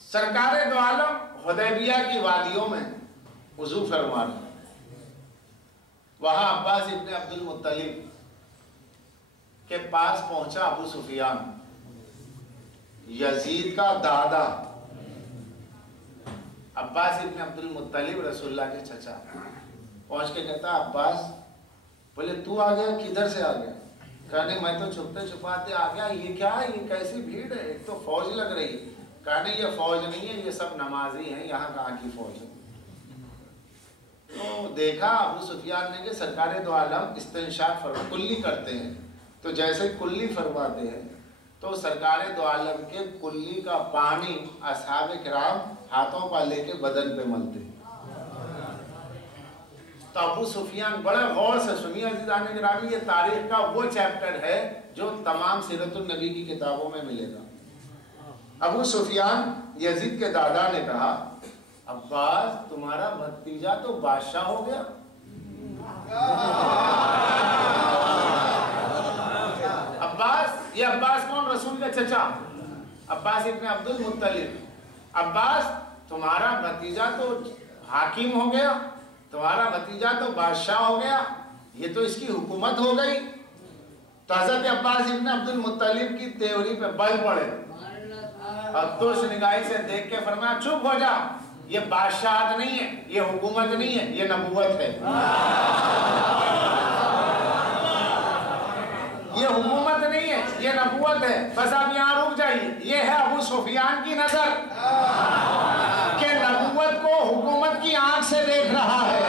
سرکار دو عالم حدیبیہ کی وادیوں میں وضو فرما رہے، وہاں عباس ابن عبد المطلب کے پاس پہنچا ابو سفیان، یزید کا دادا۔ عباس ابن عبد المطلب رسول اللہ کے چچا پہنچ کے کہتا عباس، بولے تو آ گیا، کدھر سے آ گیا؟ کہنے میں تو چھپتے چھپاتے آ گیا۔ یہ کیا ہے؟ یہ کیسی بھیڑ ہے؟ ایک تو فوج لگ رہی ہے۔ کہنے یہ فوج نہیں ہے، یہ سب نمازی ہیں، یہاں کہاں کی فوج ہے؟ تو دیکھا ابو سفیان نے کہ سرکار دو عالم استنشاق کلی کرتے ہیں، تو جیسے کلی فرماتے ہیں تو سرکار دو عالم کے کلی کا پانی اصحاب کرام ہاتھوں پر لے کے بدن پہ ملتے ہیں۔ تو ابو سفیان بڑے غور سے سنیے عزیزان گرامی، یہ تاریخ کا وہ چیپٹر ہے جو تمام سیرت النبی کی کتابوں میں ملے گا۔ ابو سفیان یزید کے دادا نے کہا عباس تمہارا بھتیجا تو بادشاہ ہو گیا۔ عباس، یہ عباس کون؟ رسول کے چچا عباس ابن عبد المطلب۔ عباس تمہارا بھتیجا تو حاکم ہو گیا، تمہارا بھتیجا تو بادشاہ ہو گیا، یہ تو اس کی حکومت ہو گئی۔ تو حضرت عباس ابن عبد المطلب کی تیوری پہ بل پڑے اور ترش نگاہی سے دیکھ کے فرمایا چپ ہو جا، یہ بادشاہت نہیں ہے، یہ حکومت نہیں ہے، یہ نبوت ہے۔ یہ حکومت نہیں ہے، یہ نبوت ہے، بس آپ یہاں رک جائیے۔ یہ ہے ابو سفیان کی نظر کہ نبوت کو حکومت کی آنکھ سے دیکھ رہا ہے۔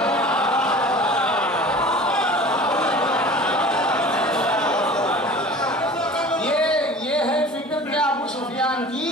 یہ ہے فکر کیا ابو سفیان کی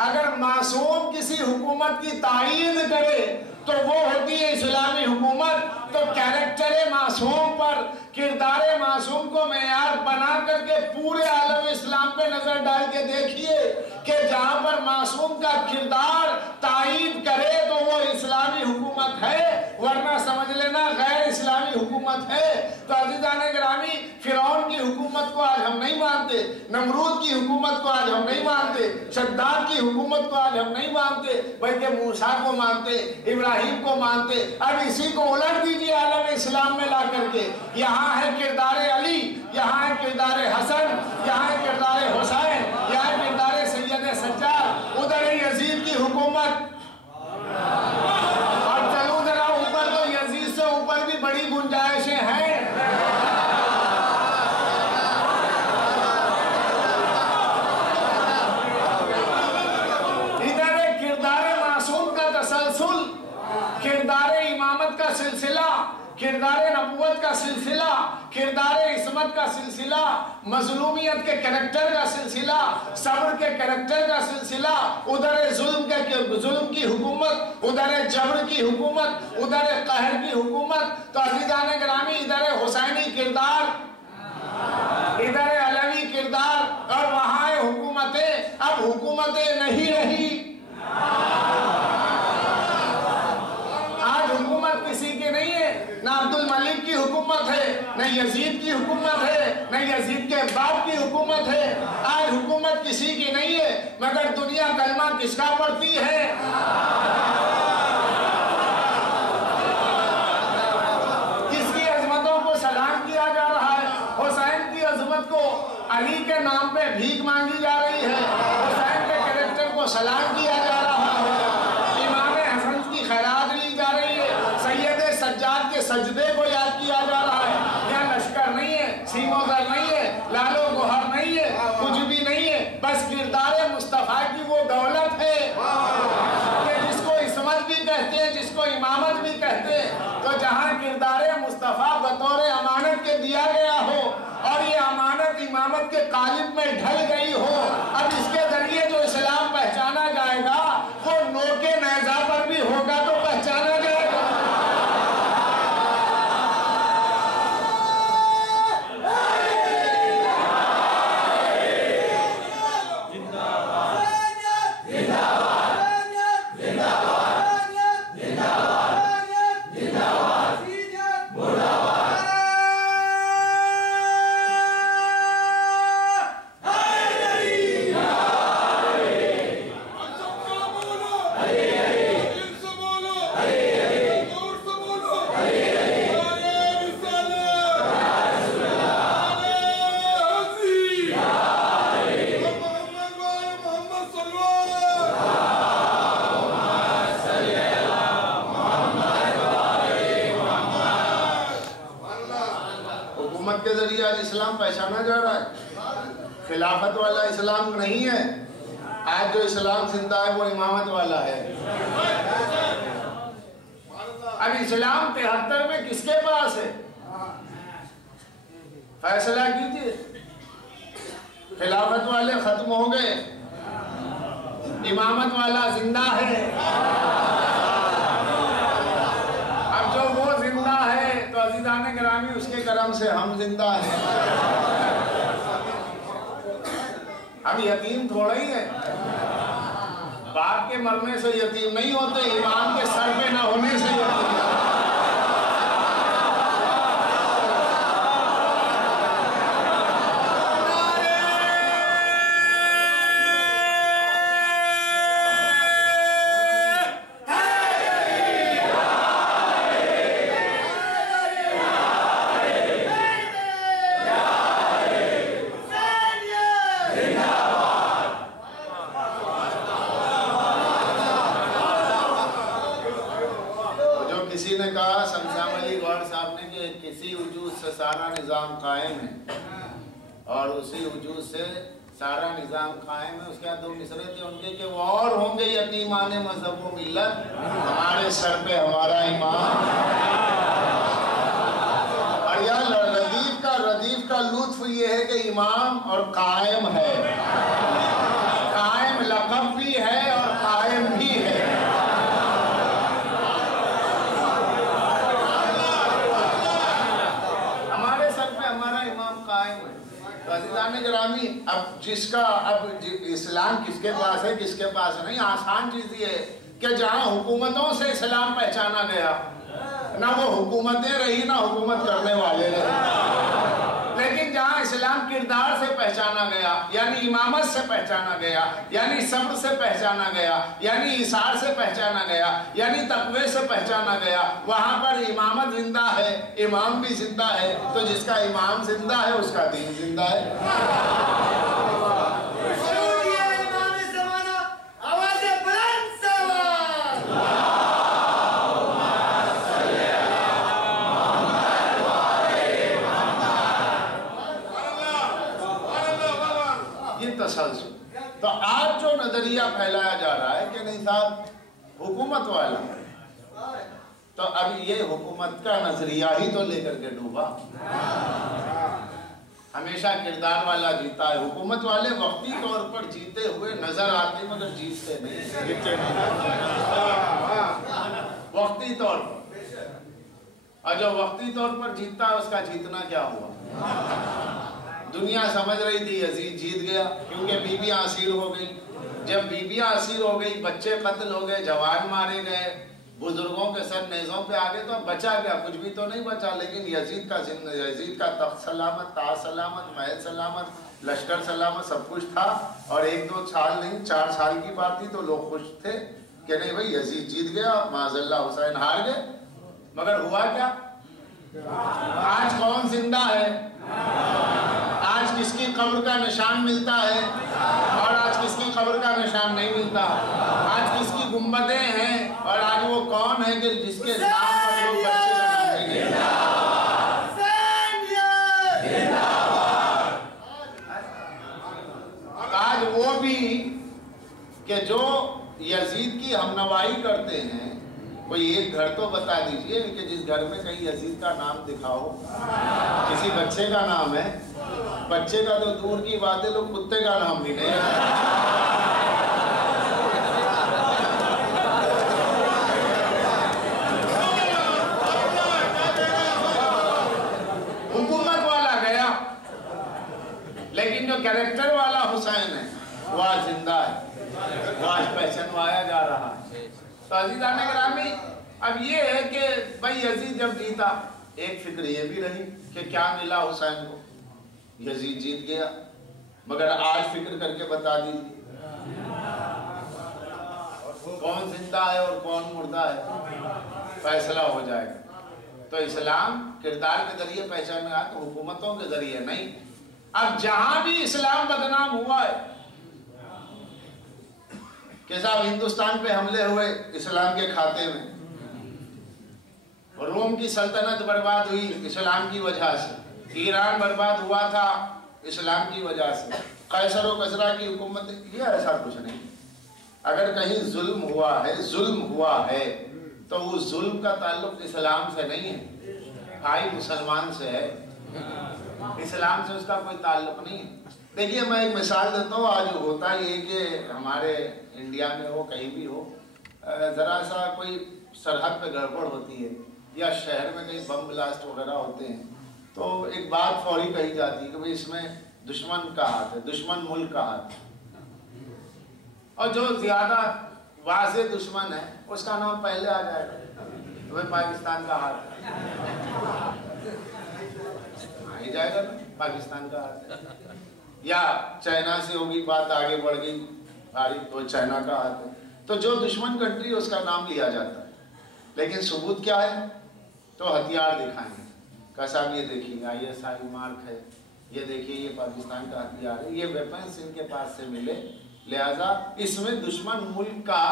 اگر معصوم کسی حکومت کی تائید کرے تو وہ ہوتی ہے اسلامی حکومت. تو کیریکٹر معصوم پر، کردار معصوم کو معیار بنا کر کے پورے عالم اسلام پہ نظر ڈال کے دیکھیے کہ جہاں پر معصوم کا کردار تائید کرے تو وہ اسلامی حکومت ہے، ورنہ سمجھ لینا غیر اسلامی حکومت ہے. تو عزیزان گرامی، فرعون کی حکومت کو آج ہم نہیں مانتے، نمرود کی حکومت کو آج ہم نہیں مانتے، شداد کی حکومت کو آج ہم نہیں مانتے، بلکہ موسیٰ کو مانتے، ابراہیم کو مانتے. اب اسی کو الٹ دیجیے عالم اسلام میں لا کر کے. یہاں ہے کردار علی، یہاں ہے کردار حسن، یہاں ہے کردار حسین، یہاں ہے کردار سید سجاد، ادھر ہے یزید کی حکومت. اور چلو ذرا اوپر، تو یزید سے اوپر بھی بڑی گنجائشیں ہیں. ادھر ہے کردار معصوم کا تسلسل، کردار امامت کا سلسلہ، کردار نبوت کا سلسلہ، کردار عصمت کا سلسلہ، مظلومیت کے کریکٹر کا سلسلہ، صبر کے کریکٹر کا سلسلہ. ادھر ہے ظلم کی حکومت، ادھر ہے جبر کی حکومت، ادھر ہے قہر کی حکومت. تو عزیزان گرامی، ادھر ہے حسینی کردار، ادھر ہے علوی کردار، اور وہاں ہے حکومتیں. اب حکومتیں نہیں رہی. آج حکومت کسی کی نہیں ہے، نہ عبد الملک کی حکومت ہے، نہ یزید کی حکومت ہے، نہ یزید کے باپ کی حکومت ہے. آج حکومت کسی کی نہیں ہے، مگر دنیا کلمہ کس کا پڑھتی ہے؟ کس کی عظمتوں کو سلام کیا جا رہا ہے؟ حسین کی عظمت کو علی کے نام پہ بھیک مانگی جا رہی ہے، حسین کے کریکٹر کو سلام کیا جا رہا ہے، امام حسن کی خیرات لی جا رہی ہے، سید سجاد کے سجدے کو یاد کیا جا رہا ہے. یہاں لشکر نہیں ہے، سیم و زر نہیں ہے، لال و گوہر نہیں ہے، کچھ بھی نہیں ہے، بس کردار مصطفیٰ کی وہ دولت ہے کہ جس کو عصمت بھی کہتے ہیں، جس کو امامت بھی کہتے ہیں. تو جہاں کردار مصطفیٰ بطور امانت کے دیا گیا ہو اور یہ امانت امامت کے قالب میں ڈھل گئی ہو، اب اس کے ذریعے جو اسلام پہچانا جائے گا وہ نوکے نیزہ پر بھی ہوگا تو پہچانا جائے گا. کے ذریعے آج اسلام پہچانا جا رہا ہے. خلافت والا اسلام نہیں ہے. آج جو اسلام زندہ ہے وہ امامت والا ہے. اب اسلام 73 میں کس کے پاس ہے؟ فیصلہ کیجئے. خلافت والے ختم ہو گئے، امامت والا زندہ ہے. اب جو وہ زندہ ہے تو عزیزان گرامی اس کے کرم سے ہم زندہ ہیں. اب یتیم تھوڑا ہی ہے. باپ کے مرنے سے یتیم نہیں ہوتے، امام کے سر پہ نہ ہونے سے یتیم. کسی نے کہا شمشام علی غور صاحب نے کہ کسی وجود سے سارا نظام قائم ہے اور اسی وجود سے سارا نظام قائم ہے. اس کے بعد 2 مصرے تھے ان کے کہ وہ اور ہوں گے یتیمان مذہب و ملت، ہمارے سر پہ ہمارا ایمان. اور یہاں ردیف کا لطف یہ ہے کہ امام اور قائم ہے. قائم لقب بھی ہے گرامی اب جس کا اب اسلام کس کے پاس ہے کس کے پاس نہیں، آسان چیز یہ ہے کہ جہاں حکومتوں سے اسلام پہچانا گیا، نہ وہ حکومتیں رہی نہ حکومت کرنے والے رہے، لیکن جہاں اسلام کردار سے پہچانا گیا، یعنی امامت سے پہچانا گیا، یعنی صبر سے پہچانا گیا، یعنی اثار سے پہچانا گیا، یعنی تقوی سے پہچانا گیا، وہاں پر امامت زندہ ہے، امام بھی زندہ ہے، تو جس کا امام زندہ ہے اس کا دین زندہ ہے۔ تو آج جو نظریہ پھیلایا جا رہا ہے کہ نہیں صاحب حکومت والا، تو اب یہ حکومت کا نظریہ ہی تو لے کر کے ڈوبا۔ ہمیشہ کردار والا جیتا ہے، حکومت والے وقتی طور پر جیتے ہوئے نظر آتے مگر جیتتے نہیں، وقتی طور پر، اور جو وقتی طور پر جیتتا ہے اس کا جیتنا کیا ہوا؟ دنیا سمجھ رہی تھی یزید جیت گیا کیونکہ بیویاں اسیر ہو گئی، جب بیویاں اسیر ہو گئی، بچے قتل ہو گئے، جوان مارے گئے، بزرگوں کے سر نیزوں پہ آگے، تو بچا گیا، کچھ بھی تو نہیں بچا، لیکن یزید کا تخت سلامت، تاج سلامت، محل سلامت، لشکر سلامت، سب کچھ تھا، اور 1-2 سال نہیں 4 سال کی بات تھی تو لوگ خوش تھے کہ نہیں بھائی یزید جیت گیا، معاذ اللہ حسین ہار گئے، مگر ہوا کیا؟ آج کون زندہ ہے؟ آج کس کی قبر کا نشان ملتا ہے اور آج کس کی قبر کا نشان نہیں ملتا؟ آج کس کی گنبدیں ہیں اور آج وہ کون ہے کہ جس کے نام پر لوگ بچے لگائیں گے؟ آج وہ بھی کہ جو یزید کی ہمنوائی کرتے ہیں، کوئی ایک گھر تو بتا دیجئے کہ جس گھر میں کہیں یزید کا نام دکھاؤ، کسی بچے کا نام ہے، بچے کا تو دور کی بات ہے، لوگ کتے کا نام بھی نہیں رکھتے۔ حکومت والا گیا، لیکن جو کریکٹر والا حسین ہے وہ آج زندہ ہے، وہ آج پہچانوایا جا رہا ہے۔ تو عزیزان گرامی، اب یہ ہے کہ بھائی یزید جب جیتا، ایک فکر یہ بھی رہی کہ کیا ملا حسین کو، یزید جیت گیا، مگر آج فکر کر کے بتا دیجیے کون زندہ ہے اور کون مردہ ہے، فیصلہ ہو جائے گا۔ تو اسلام کردار کے ذریعے پہچانا ہے، تو حکومتوں کے ذریعے نہیں۔ اب جہاں بھی اسلام بدنام ہوا ہے کہ صاحب ہندوستان پہ حملے ہوئے اسلام کے کھاتے میں، روم کی سلطنت برباد ہوئی اسلام کی وجہ سے، ایران برباد ہوا تھا اسلام کی وجہ سے، قیصر و کسریٰ کی حکومت، یہ ایسا کچھ نہیں۔ اگر کہیں ظلم ہوا ہے تو وہ ظلم کا تعلق اسلام سے نہیں ہے، بھائی مسلمان سے ہے، اسلام سے اس کا کوئی تعلق نہیں ہے۔ دیکھیے میں ایک مثال دیتا ہوں، آج ہوتا یہ کہ ہمارے انڈیا میں ہو کہیں بھی ہو، ذرا سا کوئی سرحد پہ گڑبڑ ہوتی ہے یا شہر میں کہیں بم بلاسٹ وغیرہ ہوتے ہیں، تو ایک بات فوری کہی جاتی ہے کہ بھئی اس میں دشمن کا ہاتھ ہے، دشمن ملک کا ہاتھ ہے، اور جو زیادہ واضح دشمن ہے اس کا نام پہلے آ جائے گا، تو بھئی پاکستان کا ہاتھ ہے، آ ہی جائے گا نا پاکستان کا ہاتھ ہے، یا چائنا سے ہوگی بات آگے بڑھ گئی تو چائنا کا ہاتھ ہے، تو جو دشمن کنٹری اس کا نام لیا جاتا ہے، لیکن ثبوت کیا ہے؟ تو ہتھیار دکھائیں گے کہ صاحب یہ دیکھیے ISI مارک ہے، یہ دیکھیے یہ پاکستان کا ہتھیار ہے، یہ ویپنز ان کے پاس سے ملے، لہذا اس میں دشمن ملک کا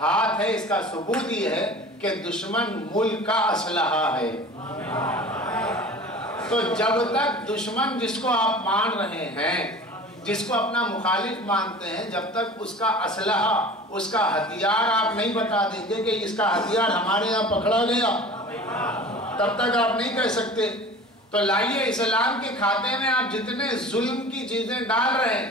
ہاتھ ہے، اس کا ثبوت یہ ہے کہ دشمن ملک کا اسلحہ ہے۔ تو جب تک دشمن جس کو آپ مان رہے ہیں، جس کو اپنا مخالف مانتے ہیں، جب تک اس کا اسلحہ، اس کا ہتھیار آپ نہیں بتا دیں گے کہ اس کا ہتھیار ہمارے یہاں پکڑا گیا، تب تک آپ نہیں کہہ سکتے۔ تو لائیے اسلام کے کھاتے میں آپ جتنے ظلم کی چیزیں ڈال رہے ہیں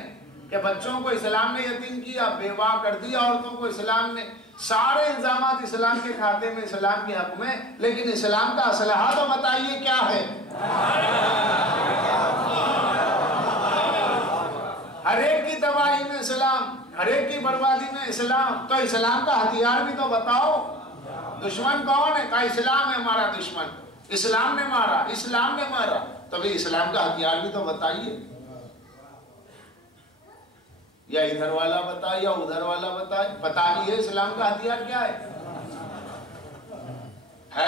کہ بچوں کو اسلام نے یتیم کیا، بیوہ کر دیا عورتوں کو اسلام نے، سارے الزامات اسلام کے کھاتے میں، اسلام کے حق میں، لیکن اسلام کا اسلحہ تو بتائیے کیا ہے؟ ہر ایک کی تباہی میں اسلام، ہر ایک کی بربادی میں اسلام. تو اسلام کا ہتھیار بھی تو بتاؤ. دشمن کون ہے؟ کہا اسلام ہے ہمارا دشمن، اسلام نے مارا، اسلام نے مارا. تو بھی اسلام کا ہتھیار بھی تو بتائیے. یا ادھر والا بتائے یا ادھر والا بتائے، بتا دیے اسلام کا ہتھیار کیا ہے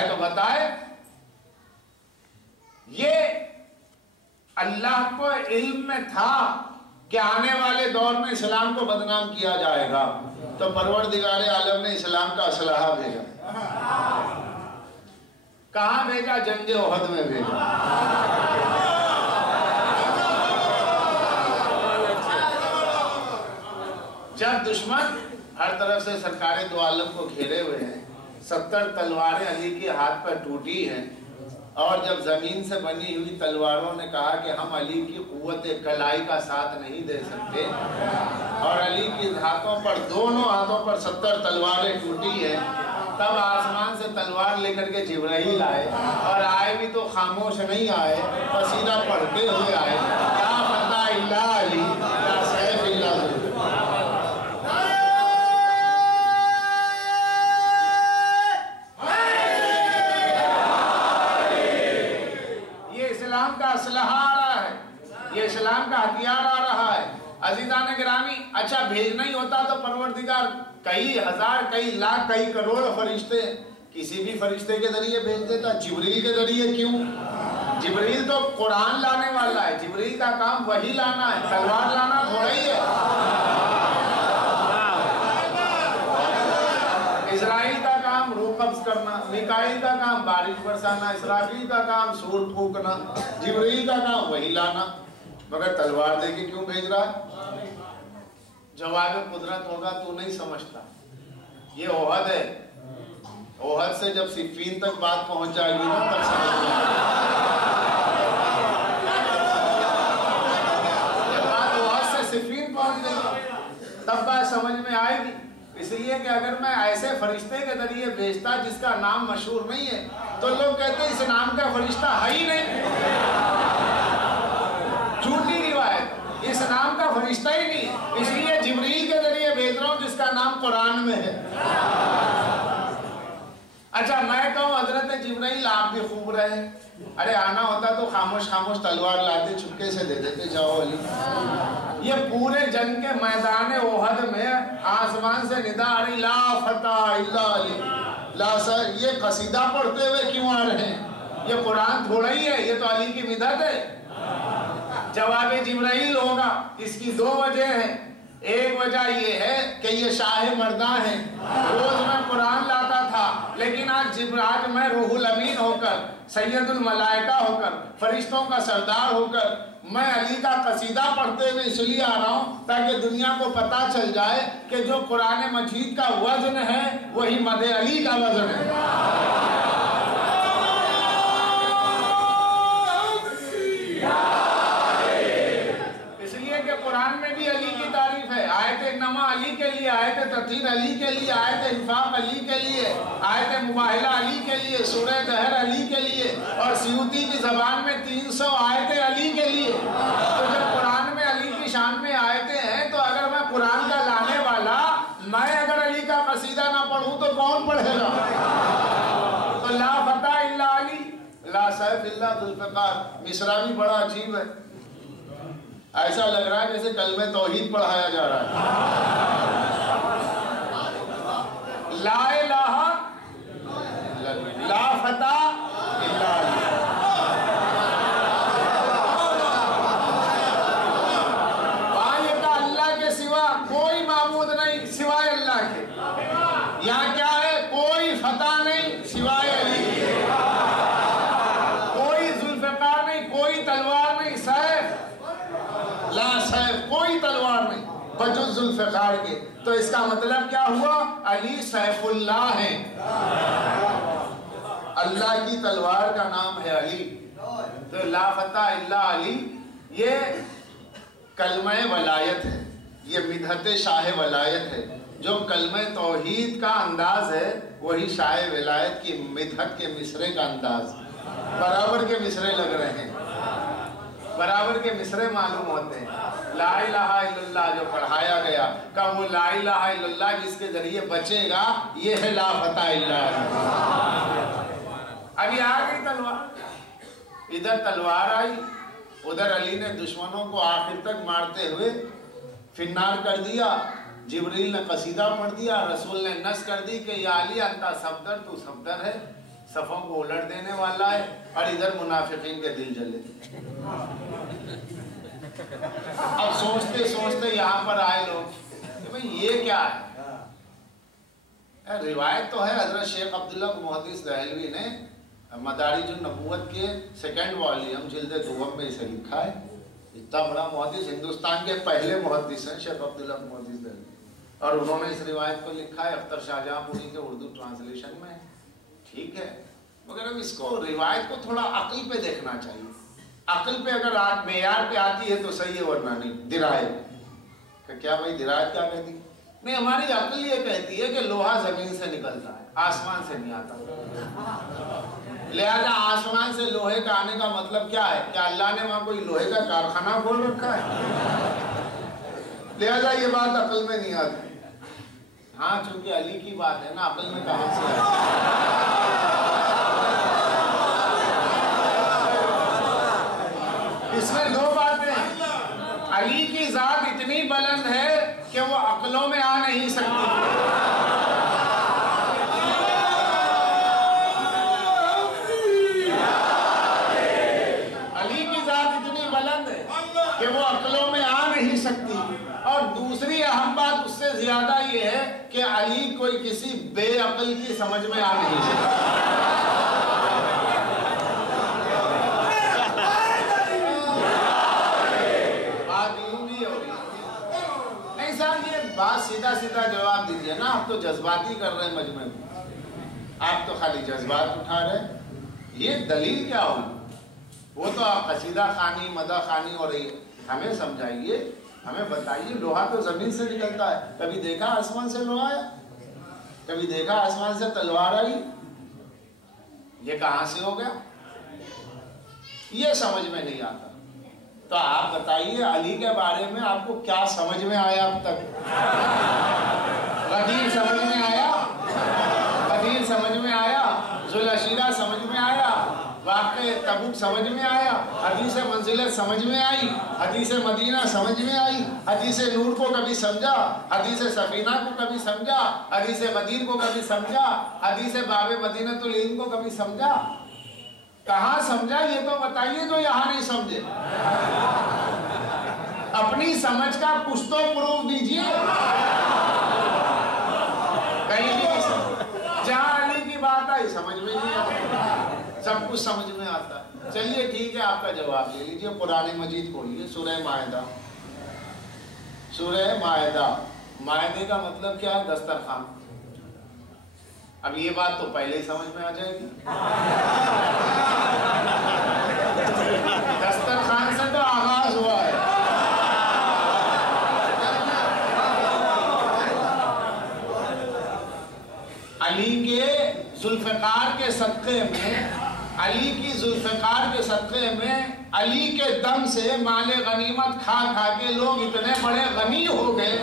تو بتائے. یہ اللہ کو علم میں تھا کہ آنے والے دور میں اسلام کو بدنام کیا جائے گا، تو پروردگار عالم نے اسلام کا اسلحہ بھیجا. کہاں بھیجا؟ جنگ احد میں بھیجا. جب دشمن ہر طرف سے سرکار دو عالم کو گھیرے ہوئے ہیں، 70 تلواریں علی کے ہاتھ پر ٹوٹی ہیں، اور جب زمین سے بنی ہوئی تلواروں نے کہا کہ ہم علی کی قوت کلائی کا ساتھ نہیں دے سکتے، اور علی کے ہاتھوں پر، دونوں ہاتھوں پر 70 تلواریں ٹوٹی ہیں، تب آسمان سے تلوار لے کر کے جبرائیل آئے، اور آئے بھی تو خاموش نہیں آئے، قصیدہ پڑھتے ہوئے آئے. لا فتح الا علی، لا سیف الا ذوالفقار. اسلام کا اسلحہ آ رہا ہے، یہ اسلام کا ہتھیار آ رہا ہے. عزیزان گرامی، اچھا بھیجنا ہی ہوتا تو پروردگار کئی ہزار، کئی لاکھ، کئی کروڑ فرشتے کسی بھی فرشتے کے ذریعے بھیج دیتا. جبریل کے ذریعے کیوں؟ جبریل تو قرآن لانے والا ہے، جبریل کا کام وہی لانا ہے، تلوار لانا تھوڑا ہی ہے. اسرائیل کا کام روح قبض کرنا، میکائیل کا کام بارش برسانا، اسرافیل کا کام سور پھونکنا، جبریل کا کام وہی لانا. مگر تلوار دے کے کیوں بھیج رہا ہے؟ جواب قدرت ہوگا تو نہیں سمجھتا. یہ احد ہے، احد سے جب صفین تک بات پہنچ جائے گی نا تب سمجھ میں آئے گی. جب بات احد سے صفین پہنچ جائے گی تب بات سمجھ میں آئے گی. اس لیے کہ اگر میں ایسے فرشتے کے ذریعے بھیجتا جس کا نام مشہور نہیں ہے تو لوگ کہتے ہیں اس نام کا فرشتہ ہے ہی نہیں. جھوٹی روایت، اس نام کا فرشتہ ہی نہیں ہے، اس لیے جبریل کے ذریعے بھیج رہا ہوں جس کا نام قرآن میں ہے. اچھا میں کہوں حضرت جبرائیل آپ بھی خوب رہے، ارے آنا ہوتا تو خاموش خاموش تلوار لاتے، چپکے سے دے دیتے، جاؤ علی. یہ پورے جنگ کے میدان احد میں آسمان سے ندا آ رہی، لا فتح الا علی. لا سر، یہ قصیدہ پڑھتے ہوئے کیوں آ رہے ہیں؟ یہ قرآن تھوڑا ہی ہے، یہ تو علی کی مدد ہے. جواب جبرائیل ہوگا. اس کی دو وجہ ہیں. ایک وجہ یہ ہے کہ یہ شاہ مرداں ہیں، روز میں قرآن لاتا تھا، لیکن آج میں روح الامین ہو کر، سید الملائکہ ہو کر، فرشتوں کا سردار ہو کر میں علی کا قصیدہ پڑھتے ہوئے اس لیے آ رہا ہوں تاکہ دنیا کو پتا چل جائے کہ جو قرآن مجید کا وزن ہے وہی مدح علی کا وزن ہے. قرآن میں بھی علی کی تعریف ہے. آیت نما علی کے لیے، آیت تطہیر علی کے لیے، آیت انفاق علی کے لیے، آیت مباہلہ علی کے لیے، سورہ دہر علی کے لیے، اور سیوطی کی زبان میں 300 آیتیں علی کے لیے. تو جب قرآن میں علی کی شان میں آیتیں ہیں تو اگر میں قرآن کا لانے والا، میں اگر علی کا قصیدہ نہ پڑھوں تو کون پڑھے گا؟ تو لا فتح الا علی، لا سیف الا ذوالفقار. مصرع بھی بڑا عجیب ہے، ایسا لگ رہا ہے جیسے کلمہ توحید پڑھایا جا رہا ہے. لا الہ لا فتح الا علی. وہاں یہ کہا اللہ کے سوا کوئی معبود نہیں سوائے اللہ کے. یہاں کیا ہے؟ کوئی فتح نہیں سوائے علی کی، کوئی ذوالفقار نہیں، کوئی تلوار نہیں، سیف لا سیف، کوئی تلوار نہیں بجز ذوالفقار کے. تو اس کا مطلب کیا ہوا؟ علی سیف اللہ ہے، اللہ کی تلوار کا نام ہے علی. تو لا فتح الا علی یہ کلمہ ولایت ہے، یہ مدحت شاہ ولایت ہے. جو کلمہ توحید کا انداز ہے وہی شاہ ولایت کی مدحت کے مصرے کا انداز، برابر کے مصرے لگ رہے ہیں. برابر کے مصرے معلوم ہوتے ہیں. لا الہ الا اللہ جو پڑھایا گیا کہ وہ لا الہ الا اللہ جس کے ذریعے بچے گا یہ ہے لا فتح الا اللہ. ابھی آ گئی تلوار, ادھر تلوار آئی, ادھر علی نے دشمنوں کو آخر تک مارتے ہوئے فنار کر دیا. جبریل نے قصیدہ پڑھ دیا, رسول نے نص کر دی کہ یا علی انتا صفدر, تو صفدر ہے, صفوں کو الٹ دینے والا ہے. اور ادھر منافقین کے دل جلے. اب سوچتے سوچتے یہاں پر آئے لوگ کہ بھئی یہ کیا ہے. روایت تو ہے حضرت شیخ عبداللہ محدث دہلوی نے مدارج النبوت کے 2 والیوم جلد دوم میں اسے لکھا ہے. اتنا بڑا محدث, ہندوستان کے پہلے محدث ہیں شیخ عبداللہ محدث دہلوی, اور انہوں نے اس روایت کو لکھا ہے اختر شاہ جہاں پوری کے اردو ٹرانسلیشن میں. ٹھیک ہے, مگر اب اس کو روایت کو تھوڑا عقل پہ دیکھنا چاہیے. عقل پہ اگر معیار پہ آتی ہے تو صحیح ہے, ورنہ نہیں. درایت کہ کیا بھائی درایت کیا کہتی؟ نہیں, ہماری عقل یہ کہتی ہے کہ لوہا زمین سے نکلتا ہے, آسمان سے نہیں آتا. لہذا آسمان سے لوہے کا آنے کا مطلب کیا ہے؟ کیا اللہ نے وہاں کوئی لوہے کا کارخانہ کھول رکھا ہے؟ لہذا یہ بات عقل میں نہیں آتی. ہاں چونکہ علی کی بات ہے نا, عقل میں کہاں سے اس میں 2 باتیں. علی کی ذات اتنی بلند ہے کہ وہ عقلوں میں آ نہیں سکتی. علی کی ذات اتنی بلند ہے کہ وہ عقلوں میں آ نہیں سکتی. اور دوسری اہم بات اس سے زیادہ یہ ہے کہ علی کوئی کسی بے عقل کی سمجھ میں آ نہیں سکتا. بات سیدھا سیدھا جواب دیجئے نا, آپ تو جذباتی کر رہے ہیں مجمع میں, آپ تو خالی جذبات اٹھا رہے ہیں. یہ دلیل کیا ہوئی؟ وہ تو آپ قصیدہ خوانی مدح خوانی ہو رہی ہے. ہمیں سمجھائیے, ہمیں بتائیے. لوہا تو زمین سے نکلتا ہے, کبھی دیکھا آسمان سے لوہا آیا؟ کبھی دیکھا آسمان سے تلوار آئی؟ یہ کہاں سے ہو گیا؟ یہ سمجھ میں نہیں آتا. تو آپ بتائیے علی کے بارے میں آپ کو کیا سمجھ میں آیا اب تک؟ غدیر سمجھ میں آیا, غدیر سمجھ میں آیا, ذوالعشیرہ سمجھ میں آیا, واقع تبوک سمجھ میں آیا, حدیث منزلت سمجھ میں آئی, حدیث مدینہ سمجھ میں آئی, حدیث نور کو کبھی سمجھا, حدیث سفینہ کو کبھی سمجھا, حدیث غدیر کو کبھی سمجھا, حدیث باب مدینۃ العلم کو کبھی سمجھا؟ کہاں سمجھا یہ تو بتائیے جو یہاں نہیں سمجھے. اپنی سمجھ کا کچھ تو پروف دیجئے. کہیں بھی نہیں سمجھ, جہاں علی کی بات آئی سمجھ میں نہیں آتا, سب کچھ سمجھ میں آتا ہے. چلیے ٹھیک ہے, آپ کا جواب لے لیجئے. قرآن مجید کھولیے, سورہ مائدہ. سورہ مائدہ, مائدے کا مطلب کیا ہے؟ دسترخوان. اب یہ بات تو پہلے ہی سمجھ میں آ جائے گی. دسترخوان سے تو آغاز ہوا ہے. علی کے ذوالفقار کے صدقے میں, علی کی ذوالفقار کے صدقے میں, علی کے دم سے مال غنیمت کھا کھا کے لوگ اتنے بڑے غنی ہو گئے,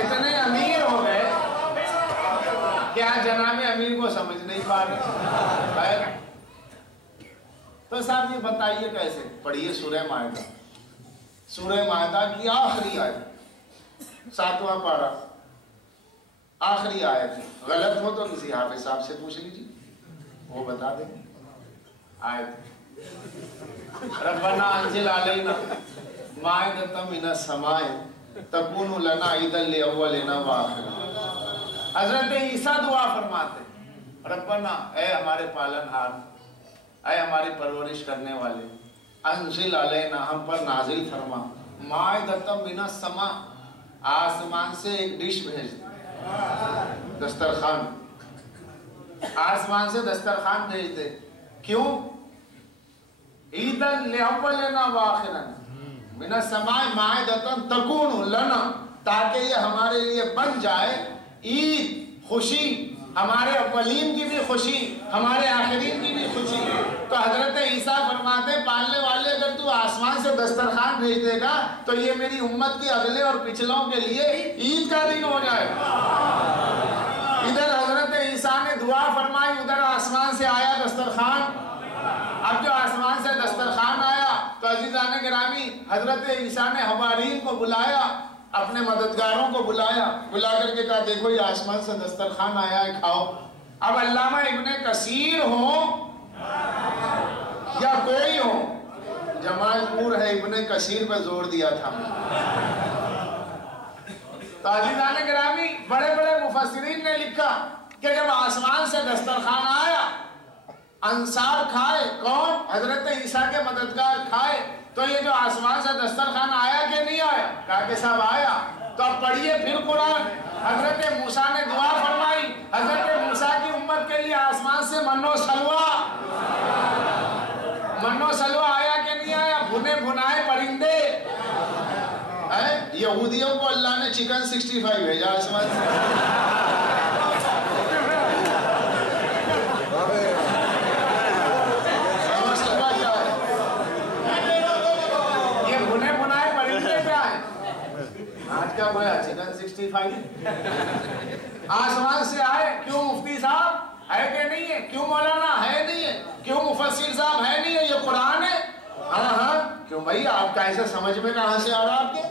اتنے امیر ہو گئے کیا جناب امیر کو سمجھ نہیں پا رہے. تو صاحب یہ بتائیے کیسے؟ پڑھیے سورہ مائدہ. سورہ مائدہ کی آخری آیت, 7واں پارہ, آخری آیت. غلط ہو تو کسی حافظ صاحب سے پوچھ لیجیے, وہ بتا دیں. آیت ربنا انزل علینا مائدۃ من السماء تکون لنا عیدا لاولنا وآخرنا. حضرت عیسیٰ دعا فرماتے, ربنا, اے ہمارے پالن ہار, اے ہماری پرورش کرنے والے, انزل علینا, ہم پر نازل فرما, مائدۃ من السماء, آسمان سے ایک ڈش بھیج دے, دسترخوان, آسمان سے دسترخوان بھیج دے. کیوں؟ عیدا لاولنا وآخرنا من السماء مائدۃ تکون لنا, تاکہ یہ ہمارے لیے بن جائے عید, خوشی, ہمارے اولین کی بھی خوشی، ہمارے آخرین کی بھی خوشی۔ تو حضرت عیسیٰ فرماتے ہیں پالنے والے اگر تو آسمان سے دسترخوان بھیج دے گا تو یہ میری امت کے اگلے اور پچھلوں کے لیے عید کا دن ہو جائے گا۔ ادھر حضرت عیسیٰ نے دعا فرمائی، ادھر آسمان سے آیا دسترخوان۔ اب جو آسمان سے دسترخوان آیا تو عزیزان گرامی حضرت عیسیٰ نے حوارین کو بلایا، اپنے مددگاروں کو بلایا، بلا کر کے کہا دیکھو یہ آسمان سے دسترخوان آیا ہے، کھاؤ۔ اب علامہ ابن کثیر ہوں یا کوئی ہو، جمال پور ہے ابن کثیر پہ زور دیا تھا۔ تو عزیزان گرامی بڑے بڑے مفسرین نے لکھا کہ جب آسمان سے دسترخوان آیا، انصار کھائے، کون؟ حضرت عیسیٰ کے مددگار کھائے، تو یہ جو آسمان سے دسترخوان آیا کہ نہیں آیا؟ کہا کہ صاحب آیا۔ تو اب پڑھیے پھر قرآن۔ حضرت موسیٰ نے دعا فرمائی، حضرت موسیٰ کی امت کے لیے آسمان سے من و سلوہ آیا کہ نہیں آیا؟ بھنے بھنائے پرندے۔ یہودیوں کو اللہ نے چکن 65 بھیجا آسمان سے۔ آج کیا بولا؟ چکن 65 آسمان سے آئے۔ کیوں مفتی صاحب ہے کہ نہیں ہے؟ کیوں مولانا ہے نہیں ہے؟ کیوں مفسر صاحب ہے نہیں ہے؟ یہ قرآن ہے۔ ہاں کیوں بھائی آپ کا ایسا سمجھ میں کہاں سے آ رہا آپ کے؟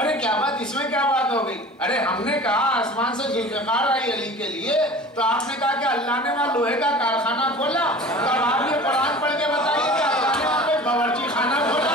ارے کیا بات، اس میں کیا بات ہو گئی؟ ارے ہم نے کہا آسمان سے ذوالفقار آئی علی کے لیے، تو آپ نے کہا کہ اللہ نے وہاں لوہے کا کارخانہ کھولا، تو اب آپ یہ قرآن پڑھ کے بتائیے کہ اللہ نے وہاں کوئی باورچی خانہ کھولا۔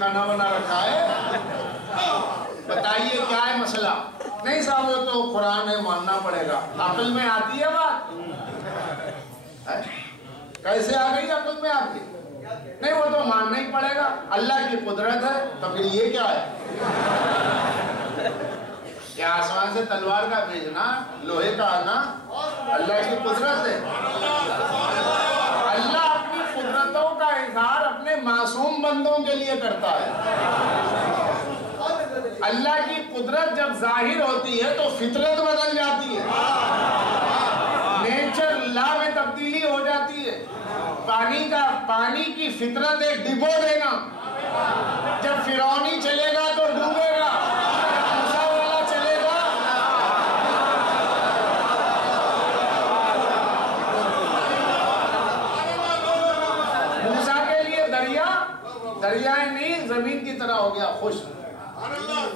خانہ بنا رکھا ہے؟ بتائیے کیا ہے مسئلہ؟ نہیں صاحب وہ تو قرآن ہے، ماننا پڑے گا۔ عقل میں آتی ہے بات؟ کیسے آ گئی عقل میں آپ کی؟ نہیں وہ تو ماننا ہی پڑے گا، اللہ کی قدرت ہے۔ تو پھر یہ کیا ہے؟ کیا آسمان سے تلوار کا بھیجنا، لوہے کا آنا اللہ کی قدرت ہے؟ اللہ اپنی قدرتوں کا اظہار اپنے معصوم بندوں کے لیے کرتا ہے۔ اللہ کی قدرت جب ظاہر ہوتی ہے تو فطرت بدل جاتی ہے، نیچر لا میں تبدیلی ہو جاتی ہے۔ پانی کی فطرت ایک ڈبو دینا، جب فرعونی چلے گا تو ڈوبے گا، موسیٰ والا چلے گا۔ موسیٰ کے لیے دریائے نیل زمین کی طرح ہو گیا خشک،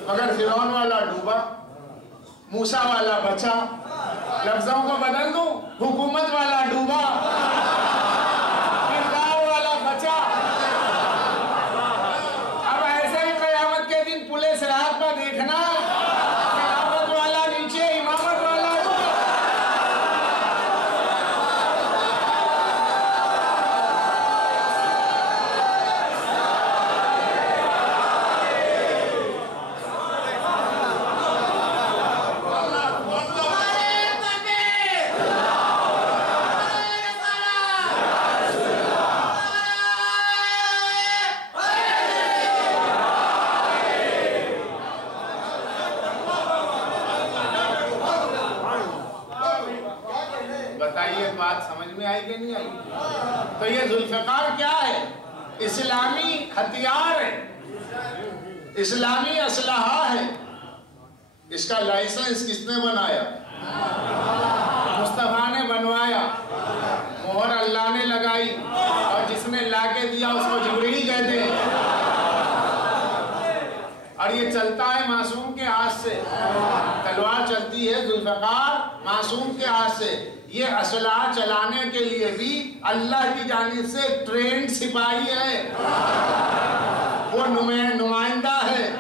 مگر فرعون والا ڈوبا، موسیٰ والا بچا۔ لفظوں کو بدل دوں، حکومت والا ڈوبا، کردار والا بچا۔ اب ایسے ہی قیامت کے دن پولیس رات کا دیکھنا، خلافت والا نیچے، امامت والا اوپر۔ بتائیے بات سمجھ میں آئی کہ نہیں آئی؟ تو یہ ذوالفقار کیا ہے؟ اسلامی ہتھیار ہے، اسلامی اسلحہ ہے۔ اس کا لائسنس کس نے بنایا؟ مصطفیٰ نے بنوایا، مہر اللہ نے لگائی، اور جس نے لا کے دیا اس کو جبریل کہتے ہیں۔ اور یہ چلتا ہے معصوم کے ہاتھ سے، تلوار چلتی ہے ذوالفقار معصوم کے ہاتھ سے۔ یہ اسلحہ چلانے کے لیے بھی اللہ کی جانب سے ٹرینڈ سپاہی ہے، وہ نمائندہ ہے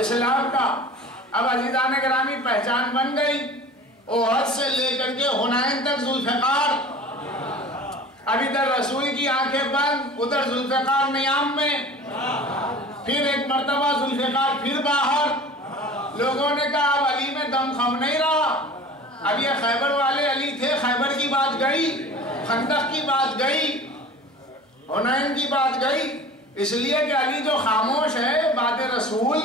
اسلام کا۔ اب عزیزان گرامی پہچان بن گئی، احد سے لے کر کے حنین تک ذوالفقار، اب ادھر رسول کی آنکھیں بند، ادھر ذوالفقار نیام میں، پھر ایک مرتبہ ذوالفقار پھر باہر۔ لوگوں نے کہا اب علی میں دم خم نہیں رہا، اب یہ خیبر والے علی تھے، خیبر کی بات گئی، خندق کی بات گئی، حنین کی بات گئی، اس لیے کہ علی جو خاموش ہے بات رسول،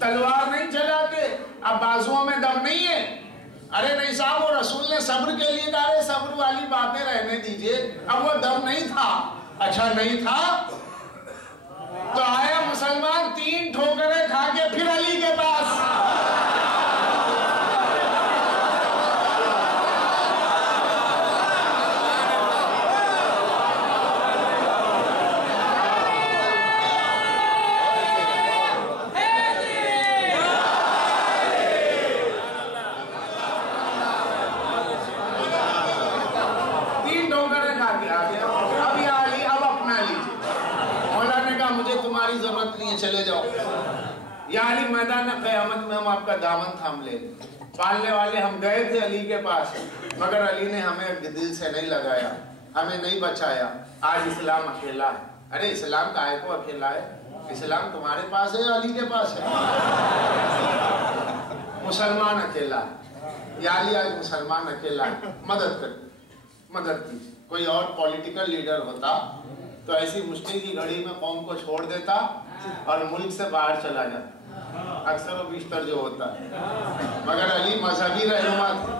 تلوار نہیں چلاتے، اب بازوؤں میں دم نہیں ہے۔ ارے نہیں صاحب، وہ رسول نے صبر کے لیے کہا ہے، صبر والی باتیں رہنے دیجئے، اب وہ دم نہیں تھا۔ اچھا نہیں تھا تو آیا مسلمان 3 ٹھوکریں کھا کے پھر علی کے پاس۔ ضرورت نہیں ہے، چلے جاؤ یا علی، میدان قیامت میں ہم آپ کا دامن تھام لیں گے۔ پالنے والے ہم گئے تھے علی کے پاس، مگر علی نے ہمیں دل سے نہیں لگایا، ہمیں نہیں بچایا۔ آج اسلام اکیلا ہے۔ ارے اسلام کائے کو اکیلا ہے؟ اسلام تمہارے پاس ہے یا علی کے پاس ہے؟ مسلمان اکیلا ہے یا علی؟ آج مسلمان اکیلا ہے۔ مدد کر، مدد کی۔ کوئی اور پولیٹیکل لیڈر ہوتا تو ایسی مشکل کی گھڑی میں قوم کو چھوڑ دیتا اور ملک سے باہر چلا جاتا، اکثر و بیشتر جو ہوتا ہے، مگر علی مذہبی رہنما تھے۔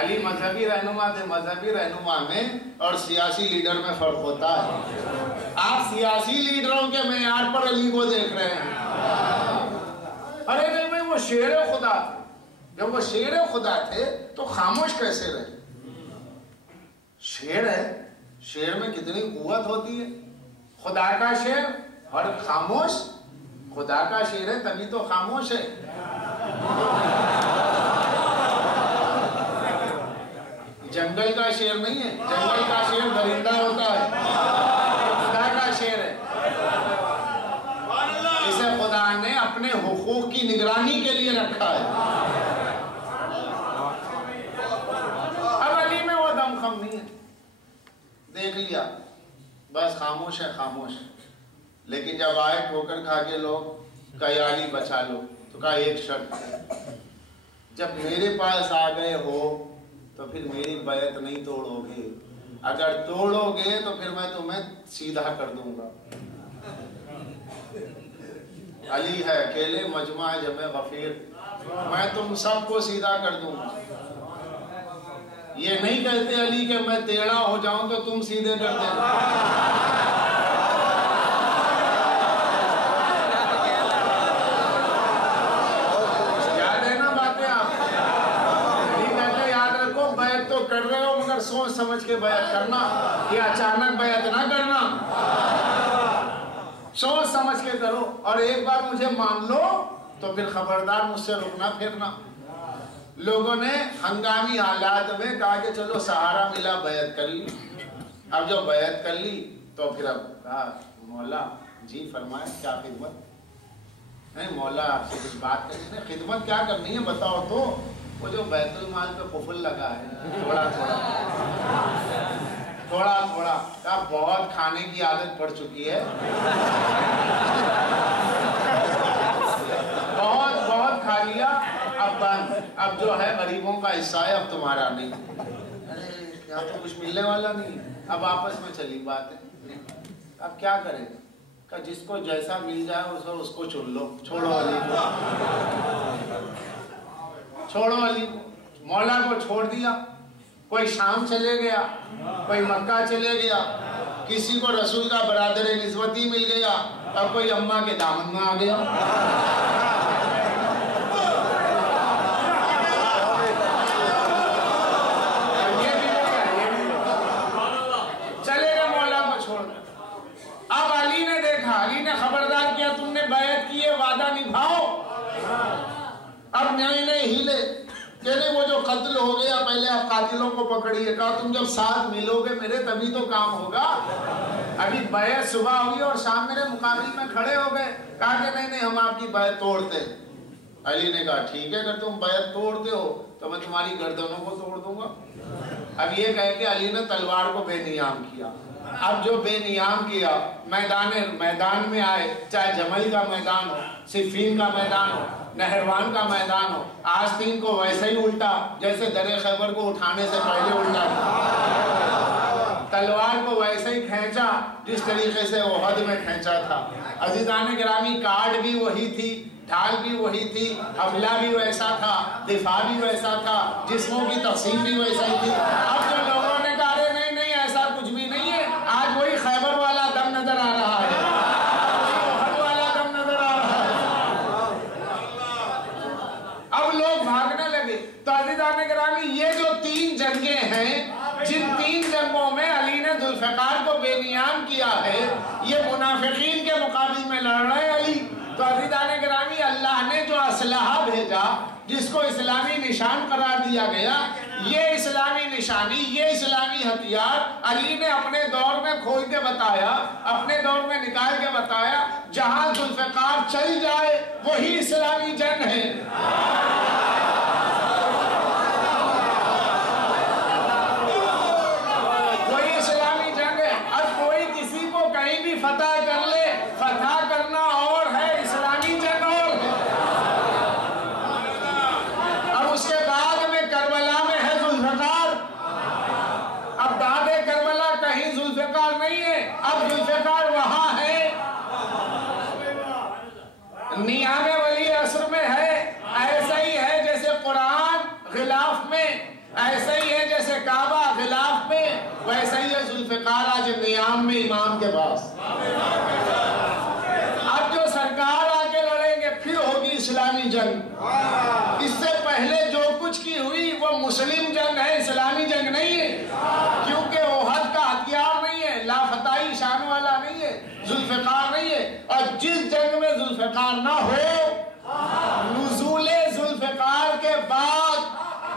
علی مذہبی رہنما تھے۔ مذہبی رہنما میں اور سیاسی لیڈر میں فرق ہوتا ہے۔ آپ سیاسی لیڈروں کے معیار پر علی کو دیکھ رہے ہیں۔ ارے نہیں بھائی، وہ شیر خدا تھے۔ جب وہ شیر خدا تھے تو خاموش کیسے رہے؟ شیر ہے، شیر میں کتنی قوت ہوتی ہے۔ خدا کا شیر اور خاموش، خدا کا شیر ہے تبھی تو خاموش ہے۔ جنگل کا شیر نہیں ہے، جنگل کا شیر درندہ ہوتا ہے، خدا کا شیر ہے، اسے خدا نے اپنے حقوق کی نگرانی کے لیے رکھا ہے۔ اب علی میں وہ دم خم نہیں ہے، دیکھ لیا بس خاموش ہے، خاموش۔ لیکن جب آئے ٹھوکر کھا کے لوگ کہا یا علی بچا لو، تو کہا ایک شرط، جب میرے پاس آ گئے ہو تو پھر میری بیعت نہیں توڑو گے، اگر توڑو گے تو پھر میں تمہیں سیدھا کر دوں گا۔ علی ہے اکیلے، مجمع ہے جمع غفیر، میں تم سب کو سیدھا کر دوں گا۔ یہ نہیں کہتے علی کہ میں ٹیڑھا ہو جاؤں تو تم سیدھے کر دینا۔ یاد ہے نا باتیں آپ؟ علی کہتے یاد رکھو، بیعت تو کر رہے ہو مگر سوچ سمجھ کے بیعت کرنا، یہ اچانک بیعت نہ کرنا، سوچ سمجھ کے کرو، اور ایک بار مجھے مان لو تو پھر خبردار مجھ سے رکنا پھرنا۔ لوگوں نے ہنگامی حالات میں کہا کہ چلو سہارا ملا، بیعت کر لی۔ اب جو بیعت کر لی تو پھر اب کہا مولا جی فرمائے کیا خدمت؟ نہیں مولا آپ سے کچھ بات کرنی ہے۔ خدمت کیا کرنی ہے بتاؤ تو؟ وہ جو بیت المال پہ قفل لگا ہے، تھوڑا تھوڑا کہا بہت کھانے کی عادت پڑ چکی ہے، بہت کھا لیا، اب بند، اب جو ہے غریبوں کا حصہ ہے، اب تمہارا نہیں۔ ارے یہاں تو کچھ ملنے والا نہیں، اب آپس میں چلی بات ہے، اب کیا کریں؟ کہ جس کو جیسا مل جائے اس کو چن لو، چھوڑو علی کو، چھوڑو علی کو۔ مولا کو چھوڑ دیا، کوئی شام چلے گیا، کوئی مکہ چلے گیا، کسی کو رسول کا برادر نسبتی مل گیا، اور کوئی اماں کے دامن میں آ گیا۔ تھا، علی نے خبردار کیا تم نے بیعت کی ہے، وعدہ نبھاؤ. اب نئے نئے ہیلے کہ نہیں وہ جو قتل ہو گیا پہلے آپ قاتلوں کو پکڑیے، کہا تم جب ساتھ ملو گے میرے تبھی تو کام ہوگا. ابھی بیعت صبح ہوئی اور شام میرے مقابل میں کھڑے ہو گئے، کہا کہ نہیں نہیں ہم آپ کی بیعت توڑتے. علی نے کہا ٹھیک ہے اگر تم بیعت توڑتے ہو تو میں تمہاری گردنوں کو توڑ دوں گا. اب یہ کہہ کے علی نے تلوار کو بے نیام کیا. اب جو بے نیام کیا میدان میں آئے، چاہے جمل کا میدان ہو، صفین کا میدان ہو، نہروان کا میدان ہو، آستین کو ویسے ہی الٹا جیسے در خیبر کو اٹھانے سے پہلے الٹا تھا، تلوار کو ویسے ہی کھینچا جس طریقے سے احد میں کھینچا تھا. عزیزان گرامی کارڈ بھی وہی تھی، ڈھال بھی وہی تھی، حملہ بھی ویسا تھا، دفاع بھی ویسا تھا، جسموں کی تقسیم بھی ویسا ہی تھی. اب جو لوگوں نے کہا رہے نہیں نہیں ایسا کچھ بھی نہیں ہے، آج وہی خیبر والا دم نظر آ رہا ہے، احد والا دم نظر آ رہا ہے. اب لوگ بھاگنے لگے. تو عزیزان گرامی یہ جو 3 جنگیں ہیں، جن 3 جنگوں میں علی نے ذوالفقار کو بے نیام کیا ہے، یہ منافقین کے مقابل میں لڑ رہے علی. تو عزیزان گرامی اللہ نے جو اسلحہ بھیجا جس کو اسلامی نشان قرار دیا گیا، یہ اسلامی نشانی، یہ اسلامی ہتھیار علی نے اپنے دور میں کھول کے بتایا، اپنے دور میں نکال کے بتایا، جہاں ذوالفقار چل جائے وہی اسلامی جنگ ہے. وہی اسلامی جنگ ہے. اب کوئی کسی کو کہیں بھی فتح کر لے، فتح کرنا اور ہے، اسلامی جنگ اور ہے. اب اس کے بعد میں کربلا میں ہے ذوالفقار. اب داد کربلا کہیں ذوالفقار نہیں ہے، اب ذوالفقار وہاں ہے. نیام ولی عصر میں ہے، ایسا ہی ہے جیسے قرآن غلاف میں، ایسا ہی ہے جیسے کعبہ غلاف میں، ویسا ہی ہے ذوالفقار آج نیام میں امام کے پاس. اب جو سرکار آگے لڑیں گے پھر ہوگی اسلامی جنگ. اس سے پہلے جو کچھ کی ہوئی وہ مسلم جنگ ہے، اسلامی جنگ نہیں ہے. کیونکہ احد کا ہتھیار نہیں ہے، لافتائی شان والا نہیں ہے، ذوالفقار نہیں ہے. اور جس جنگ میں ذوالفقار نہ ہو، نزول ذوالفقار کے بعد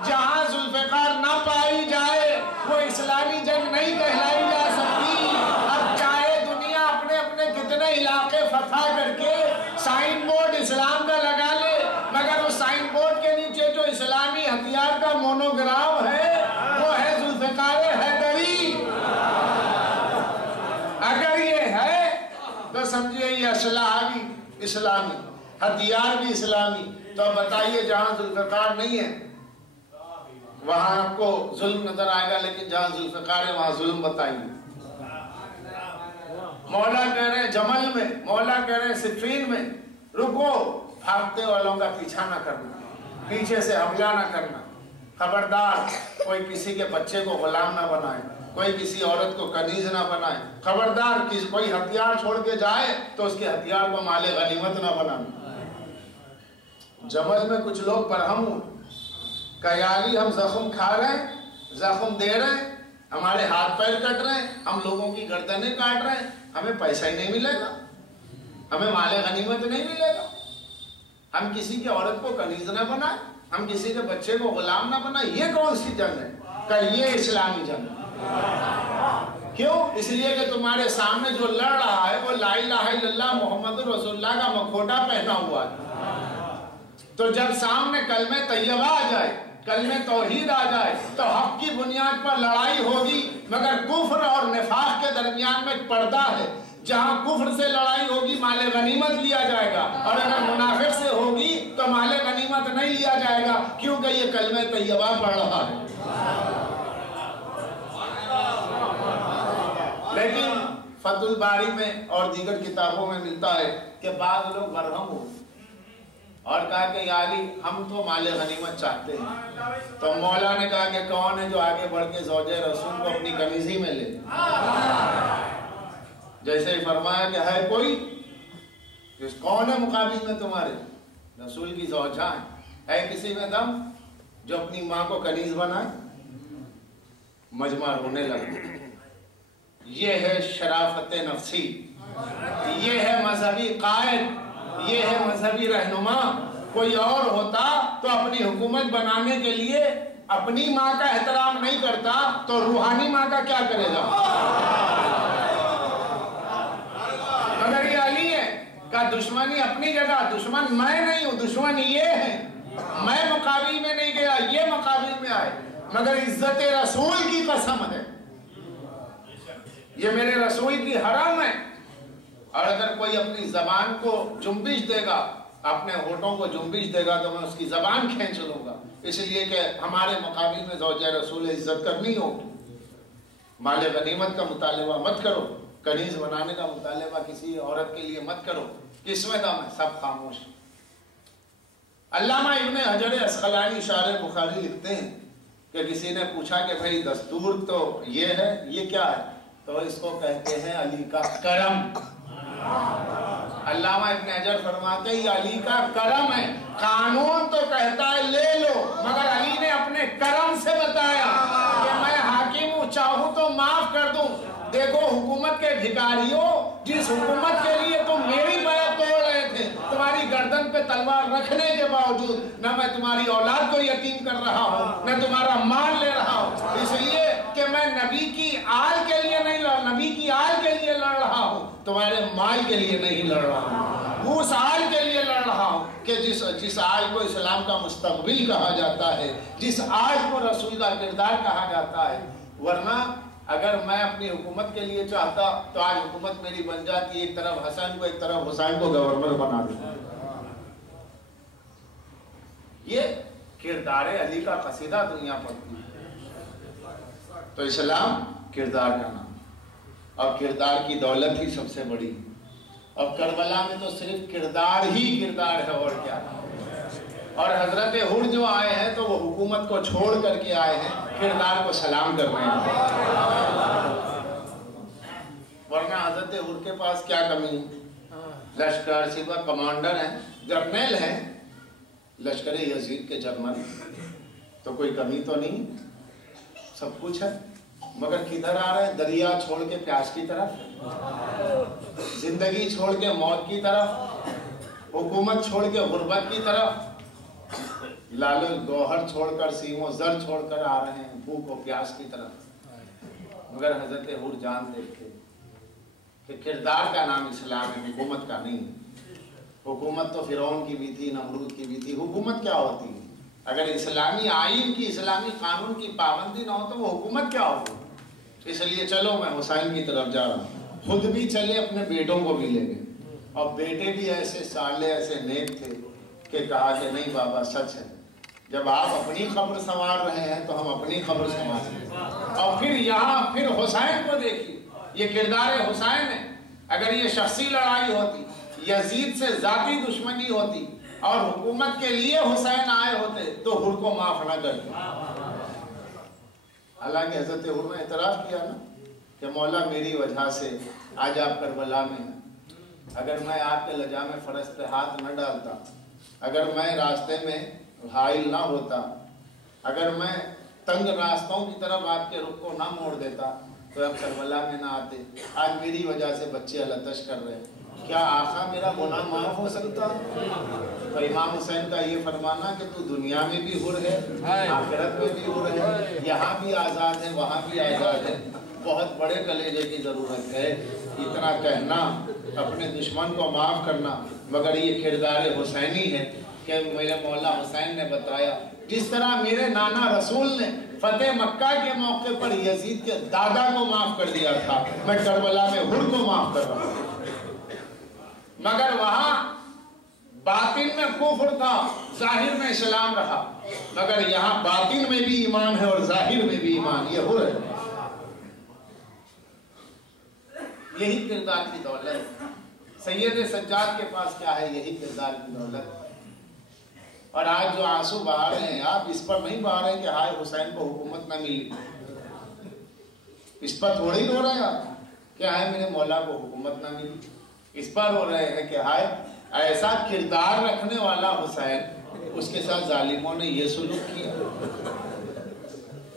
جہاں ذوالفقار نہ پائی جائے وہ اسلامی جنگ نہیں کہلائی جا سکتی. اب چاہے دنیا اپنے اپنے کتنے علاقے فتح کر کے سائن بورڈ اسلام کا لگا لے، مگر اس سائن بورڈ کے نیچے جو اسلامی ہتھیار کا مونوگرام ہے وہ ہے ذوالفقار حیدری. اگر یہ ہے تو سمجھئے یہ اسلحہ بھی اسلامی، ہتھیار بھی اسلامی. تو بتائیے جہاں ذوالفقار نہیں ہے وہاں آپ کو ظلم نظر آئے گا، لیکن جہاں ذوالفقار ہے وہاں ظلم بتائیے. مولا کہہ رہے ہیں جمل میں، مولا کہہ رہے ہیں صفین میں، رکو، بھاگتے والوں کا پیچھا نہ کرنا، پیچھے سے حملہ نہ کرنا. خبردار کوئی کسی کے بچے کو غلام نہ بنائے، کوئی کسی عورت کو کنیز نہ بنائے. خبردار کوئی ہتھیار چھوڑ کے جائے تو اس کے ہتھیار کو مال غنیمت نہ بنانا. جمل میں کچھ لوگ برہم ہوئے کہ یا علی ہم زخم کھا رہے ہیں، زخم دے رہے ہیں، ہمارے ہاتھ پیر کٹ رہے ہیں، ہم لوگوں کی گردنیں کاٹ رہے ہیں، ہمیں پیسہ ہی نہیں ملے گا، ہمیں مال غنیمت نہیں ملے گا. ہم کسی کی عورت کو کنیز نہ بنائیں، ہم کسی کے بچے کو غلام نہ بنائیں. یہ کون سی جنگ ہے؟ کہ یہ اسلامی جنگ ہے. کیوں؟ اس لیے کہ تمہارے سامنے جو لڑ رہا ہے وہ لا الہ الا اللہ محمد رسول اللہ کا مکھوٹا پہنا ہوا ہے. تو جب سامنے کلمہ طیبہ آ جائے، کلمہ توحید آ جائے تو حق کی بنیاد پر لڑائی ہوگی، مگر کفر اور نفاق کے درمیان میں پردہ ہے. جہاں کفر سے لڑائی ہوگی مال غنیمت لیا جائے گا، اور اگر منافق سے ہوگی تو مال غنیمت نہیں لیا جائے گا، کیونکہ یہ کلمہ طیبہ پڑھ رہا ہے. لیکن فتح الباری میں اور دیگر کتابوں میں ملتا ہے کہ بعض لوگ برہم ہوئے اور کہا کہ یا علی ہم تو مال غنیمت چاہتے ہیں. تو مولا نے کہا کہ کون ہے جو آگے بڑھ کے زوجہ رسول کو اپنی کنیزی میں لے؟ جیسے ہی فرمایا کہ ہے کوئی، کون ہے مقابل میں تمہارے؟ رسول کی زوجہ ہے کسی میں دم جو اپنی ماں کو کنیز بنائے؟ مجمع رونے لگا. یہ ہے شرافت نفسی، یہ ہے مذہبی قائد، یہ ہے مذہبی رہنما. کوئی اور ہوتا تو اپنی حکومت بنانے کے لیے اپنی ماں کا احترام نہیں کرتا تو روحانی ماں کا کیا کرے گا؟ مگر یہ علی ہے کہ دشمنی اپنی جگہ، دشمن میں نہیں ہوں، دشمن یہ ہے. میں مقابل میں نہیں گیا، یہ مقابل میں آئے. مگر عزت رسول کی قسم ہے، یہ میرے رسول کی حرم ہے. اور اگر کوئی اپنی زبان کو جنبش دے گا، اپنے ہونٹوں کو جنبش دے گا تو میں اس کی زبان کھینچ لوں گا. اس لیے کہ ہمارے مقابل میں زوجہ رسول عزت کرنی ہوگی. مال غنیمت کا مطالبہ مت کرو، کنیز بنانے کا مطالبہ کسی عورت کے لیے مت کرو. کس میں دم ہے؟ سب خاموش. علامہ ابن حجر اسقلانی شارح بخاری لکھتے ہیں کہ کسی نے پوچھا کہ بھائی دستور تو یہ ہے، یہ کیا ہے؟ تو اس کو کہتے ہیں علی کا کرم. علامہ ابن حجر فرماتے ہیں یہ علی کا کرم ہے. قانون تو کہتا ہے لے لو، مگر علی نے اپنے کرم سے بتایا کہ میں حاکم ہوں، چاہوں تو معاف کر دوں. دیکھو حکومت کے بھکاریوں، جس حکومت کے لیے تم میری بیعت توڑ رہے تھے، تمہاری گردن پہ تلوار رکھنے کے باوجود نہ میں تمہاری اولاد کو یتیم کر رہا ہوں، نہ تمہارا مال لے رہا ہوں. اس لیے کہ میں نبی کی آل کے لیے نہیں لڑ، نبی کی آل کے لیے لڑ رہا ہوں، تمہارے مال کے لیے نہیں لڑ رہا ہوں. اس آل کے لیے لڑ رہا ہوں کہ جس آل کو اسلام کا مستقبل کہا جاتا ہے، جس آل کو رسول کا کردار کہا جاتا ہے. ورنہ اگر میں اپنی حکومت کے لیے چاہتا تو آج حکومت میری بن جاتی، ایک طرف حسن کو ایک طرف حسین کو گورنر بنا دیتا. یہ کردار علی کا قصیدہ دنیا پڑھتی ہے. تو اسلام کردار کا نام، اور کردار کی دولت ہی سب سے بڑی. اور کربلا میں تو صرف کردار ہی کردار ہے، اور کیا. اور حضرت حر جو آئے ہیں تو وہ حکومت کو چھوڑ کر کے آئے ہیں، کردار کو سلام کرنے ہیں. ورنہ حضرت حر کے پاس کیا کمی ہے؟ لشکر سپاہ کمانڈر ہیں، جرنیل ہیں، لشکر یزید کے جرمن، تو کوئی کمی تو نہیں، سب کچھ ہے. مگر کدھر آ رہے ہیں؟ دریا چھوڑ کے پیاس کی طرف، زندگی چھوڑ کے موت کی طرف، حکومت چھوڑ کے غربت کی طرف، لال گوہر چھوڑ کر سیم و زر چھوڑ کر آ رہے ہیں بھوک و پیاس کی طرف. مگر حضرت حر جانتے تھے کہ کردار کا نام اسلام ہے، حکومت کا نہیں. حکومت تو فرعون کی بھی تھی، نمرود کی بھی تھی. حکومت کیا ہوتی ہے؟ اگر اسلامی آئین کی، اسلامی قانون کی پابندی نہ ہو تو وہ حکومت کیا ہوتی؟ اس لیے چلو میں حسین کی طرف جا رہا ہوں. خود بھی چلے، اپنے بیٹوں کو بھی لے گئے. اور بیٹے بھی ایسے صالح، ایسے نیک تھے کہ کہا کہ نہیں بابا سچ ہے، جب آپ اپنی خبر سنوار رہے ہیں تو ہم اپنی خبر سنوار. اور پھر یہاں پھر حسین کو دیکھیے، یہ کردار حسین ہے. اگر یہ شخصی لڑائی ہوتی، یزید سے ذاتی دشمنی ہوتی اور حکومت کے لیے حسین آئے ہوتے تو حر کو معاف نہ کرتے. حالانکہ حضرت حر نے اعتراف کیا نا کہ مولا میری وجہ سے آج آپ کربلا میں ہیں. اگر میں آپ کے لجام فرض پہ ہاتھ نہ ڈالتا، اگر میں راستے میں حائل نہ ہوتا، اگر میں تنگ راستوں کی طرف آپ کے رخ کو نہ موڑ دیتا تو اب کربلا میں نہ آتے. آج میری وجہ سے بچے التش کر رہے ہیں. کیا آقا میرا گناہ معاف ہو سکتا؟ تو امام حسین کا یہ فرمانا کہ تو دنیا میں بھی حر ہے، آخرت میں بھی حر ہے، یہاں بھی آزاد ہے، وہاں بھی آزاد ہے. بہت بڑے کلیجے کی ضرورت ہے. اتنا کہنا، اپنے دشمن کو معاف کرنا، مگر یہ کردار حسینی ہے کہ میرے مولا حسین نے بتایا جس طرح میرے نانا رسول نے فتح مکہ کے موقع پر یزید کے دادا کو معاف کر دیا تھا، میں کربلا میں حر کو معاف کر رہا ہوں. مگر وہاں باطن میں کفر تھا، ظاہر میں اسلام رہا. مگر یہاں باطن میں بھی ایمان ہے اور ظاہر میں بھی ایمان. یہ حر ہے. یہی کردار کی دولت. سید سجاد کے پاس کیا ہے؟ یہی کردار کی دولت. اور آج جو آنسو بہا رہے ہیں آپ، اس پر نہیں بہا رہے ہیں کہ ہائے حسین کو حکومت نہ ملی. اس پر تھوڑی رو رہے ہیں آپ کہ ہائے میرے مولا کو حکومت نہ ملی. اس پر ہو رہے ہیں کہ ہائے ایسا کردار رکھنے والا حسین، اس کے ساتھ ظالموں نے یہ سلوک کیا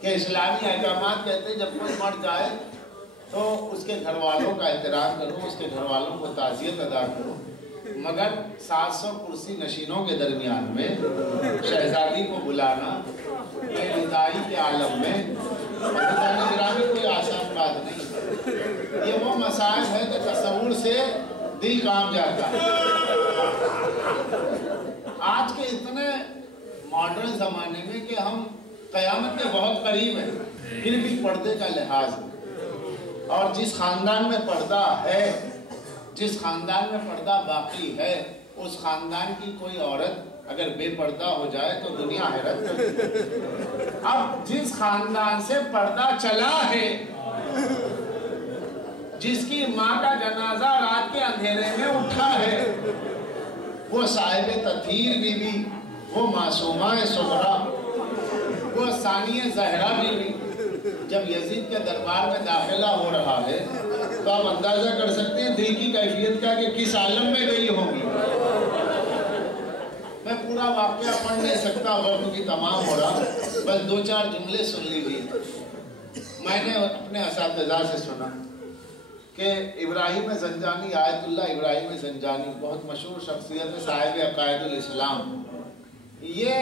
کہ اسلامی احکامات کہتے ہیں جب کوئی مر جائے تو اس کے گھر والوں کا احترام کرو، اس کے گھر والوں کو تعزیت ادا کرو، مگر 700 کرسی نشینوں کے درمیان میں شہزادی کو بلانا یہ ندائی کے عالم میں گرامی کوئی آسان بات نہیں۔ یہ وہ مسائل ہے کہ تصور سے دل کام جاتا ہے۔ آج کے اتنے ماڈرن زمانے میں کہ ہم قیامت کے بہت قریب ہیں، پھر بھی پردے کا لحاظ ہے، اور جس خاندان میں پردہ ہے، جس خاندان میں پردہ باقی ہے، اس خاندان کی کوئی عورت اگر بے پردہ ہو جائے تو دنیا حیرت کرے۔ اب جس خاندان سے پردہ چلا ہے، جس کی ماں کا جنازہ رات کے اندھیرے میں اٹھا ہے، وہ صاحب تطہیر بی بی، وہ معصومہ صغرا، وہ ثانیہ زہرا بی بی جب یزید کے دربار میں داخلہ ہو رہا ہے تو آپ اندازہ کر سکتے ہیں دل کی کیفیت کا کہ کس عالم میں گئی ہوگی۔ میں پورا واقعہ پڑھ نہیں سکتا، وقت کی تمام ہو رہا، بس 2-4 جملے سن لیجیے۔ میں نے اپنے اساتذہ سے سنا کہ ابراہیم زنجانی، آیت اللہ ابراہیم زنجانی بہت مشہور شخصیت ہے، صاحب عقائد الاسلام، یہ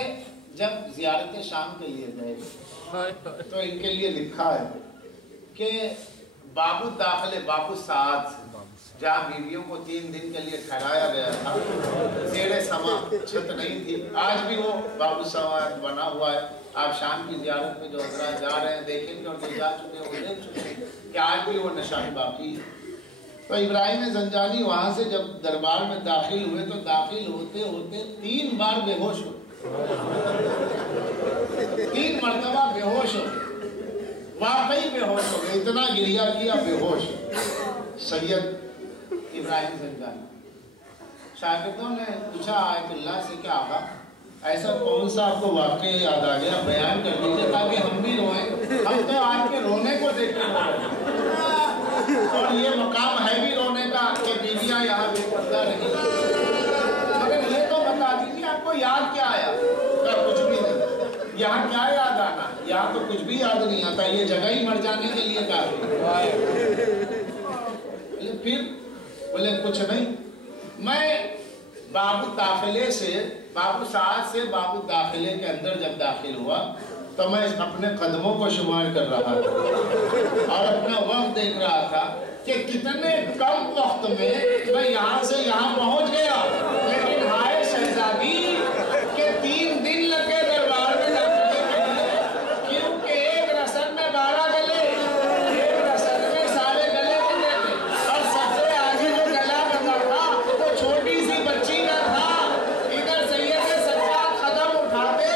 جب زیارت شام کے لیے گئے تو ان کے لیے لکھا ہے کہ باب الداخل، باب الساعات، جہاں بیویوں کو 3 دن کے لیے ٹھہرایا گیا تھا، زیر سما چھت نہیں تھی، آج بھی وہ باب الساعات بنا ہوا ہے۔ آپ شام کی زیارت میں جو حضرات جا رہے ہیں دیکھیں گے، اور جو جا چکے ہیں وہ دیکھ چکے ہیں کہ آج بھی وہ نشان باقی ہے۔ تو ابراہیم زنجانی وہاں سے جب دربار میں داخل ہوئے تو داخل ہوتے ہوتے 3 بار بے ہوش ہوئے، 3 مرتبہ بے ہوش ہو گئے، واقعی بے ہوش ہو گئے، اتنا گریہ کیا بے ہوش۔ سید ابراہیم زنجانی شاگردوں نے پوچھا آیت اللہ سے کہ آقا ایسا کون سا آپ کو واقعہ یاد آ گیا، بیان کر دیجئے تاکہ ہم بھی روئیں، ہم تو آپ کے رونے کو دیکھ کے رو رہے ہیں، اور یہ مقام ہے بھی رونے کا کہ بیویاں یہاں بے پردہ رہی، مگر یہ تو بتا دیجیے آپ کو یاد کیا آیا؟ کچھ بھی نہیں۔ یہاں کیا یاد آنا؟ یہاں تو کچھ بھی یاد نہیں آتا، یہ جگہ ہی مر جانے کے لیے کافی۔ پھر بولے کچھ نہیں، میں باب داخلے سے، باب ساعت سے باب داخلے کے اندر جب داخل ہوا تو میں اپنے قدموں کو شمار کر رہا تھا اور اپنا وقت دیکھ رہا تھا کہ کتنے کم وقت میں میں یہاں سے یہاں پہنچ گیا، لیکن ہائے شہزادی کہ 3 دن لگے دربار میں جانے کے لیے، کیونکہ ایک رسم میں 12 گلے، ایک رسم میں سارے گلے ملے تھے، اور سب سے آگے جو گلا بنا تھا وہ چھوٹی سی بچی کا تھا۔ ادھر سید سجاد قدم اٹھاتے،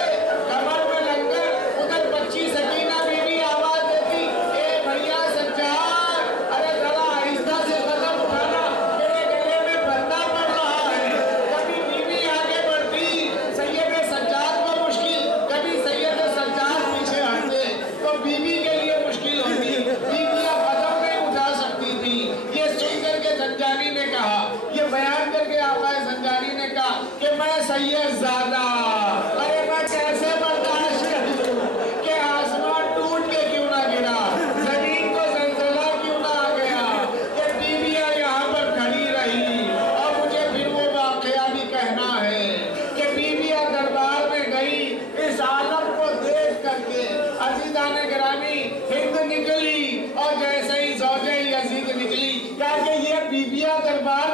کمر میں لنگر، ادھر بچی سکینہ بی بی آواز دیتی، اے بھیا سجاد، ارے ذرا آہستہ سے قدم اٹھانا، میرے گلے میں بندہ پڑ رہا ہے۔ کبھی بی بی آگے بڑھتی، سید سجاد کو مشکل، کبھی سید سجاد پیچھے ہٹتے تو بی بی کے لیے مشکل ہوتی، بیویاں قدم نہیں اٹھا سکتی تھی۔ یہ سن کر کے زنجانی نے کہا، یہ بیان کر کے آقا زنجانی نے کہا کہ میں سید زادہ، ارے میں کیسے برداشت کروں کہ آسمان ٹوٹ کے کیوں نہ گرا، زمین کو زلزلہ کیوں نہ آ گیا، کہ بیویاں یہاں پر کھڑی رہی، اور مجھے پھر وہ واقعہ بھی کہنا ہے کہ بیویاں دربار میں گئی، اس عالم کو دیکھ کر کے عزیزان گرامی ہند نکلی، اور جیسے ہی زوجہ یزید نکلی، کہا کہ یہ بیویاں دربار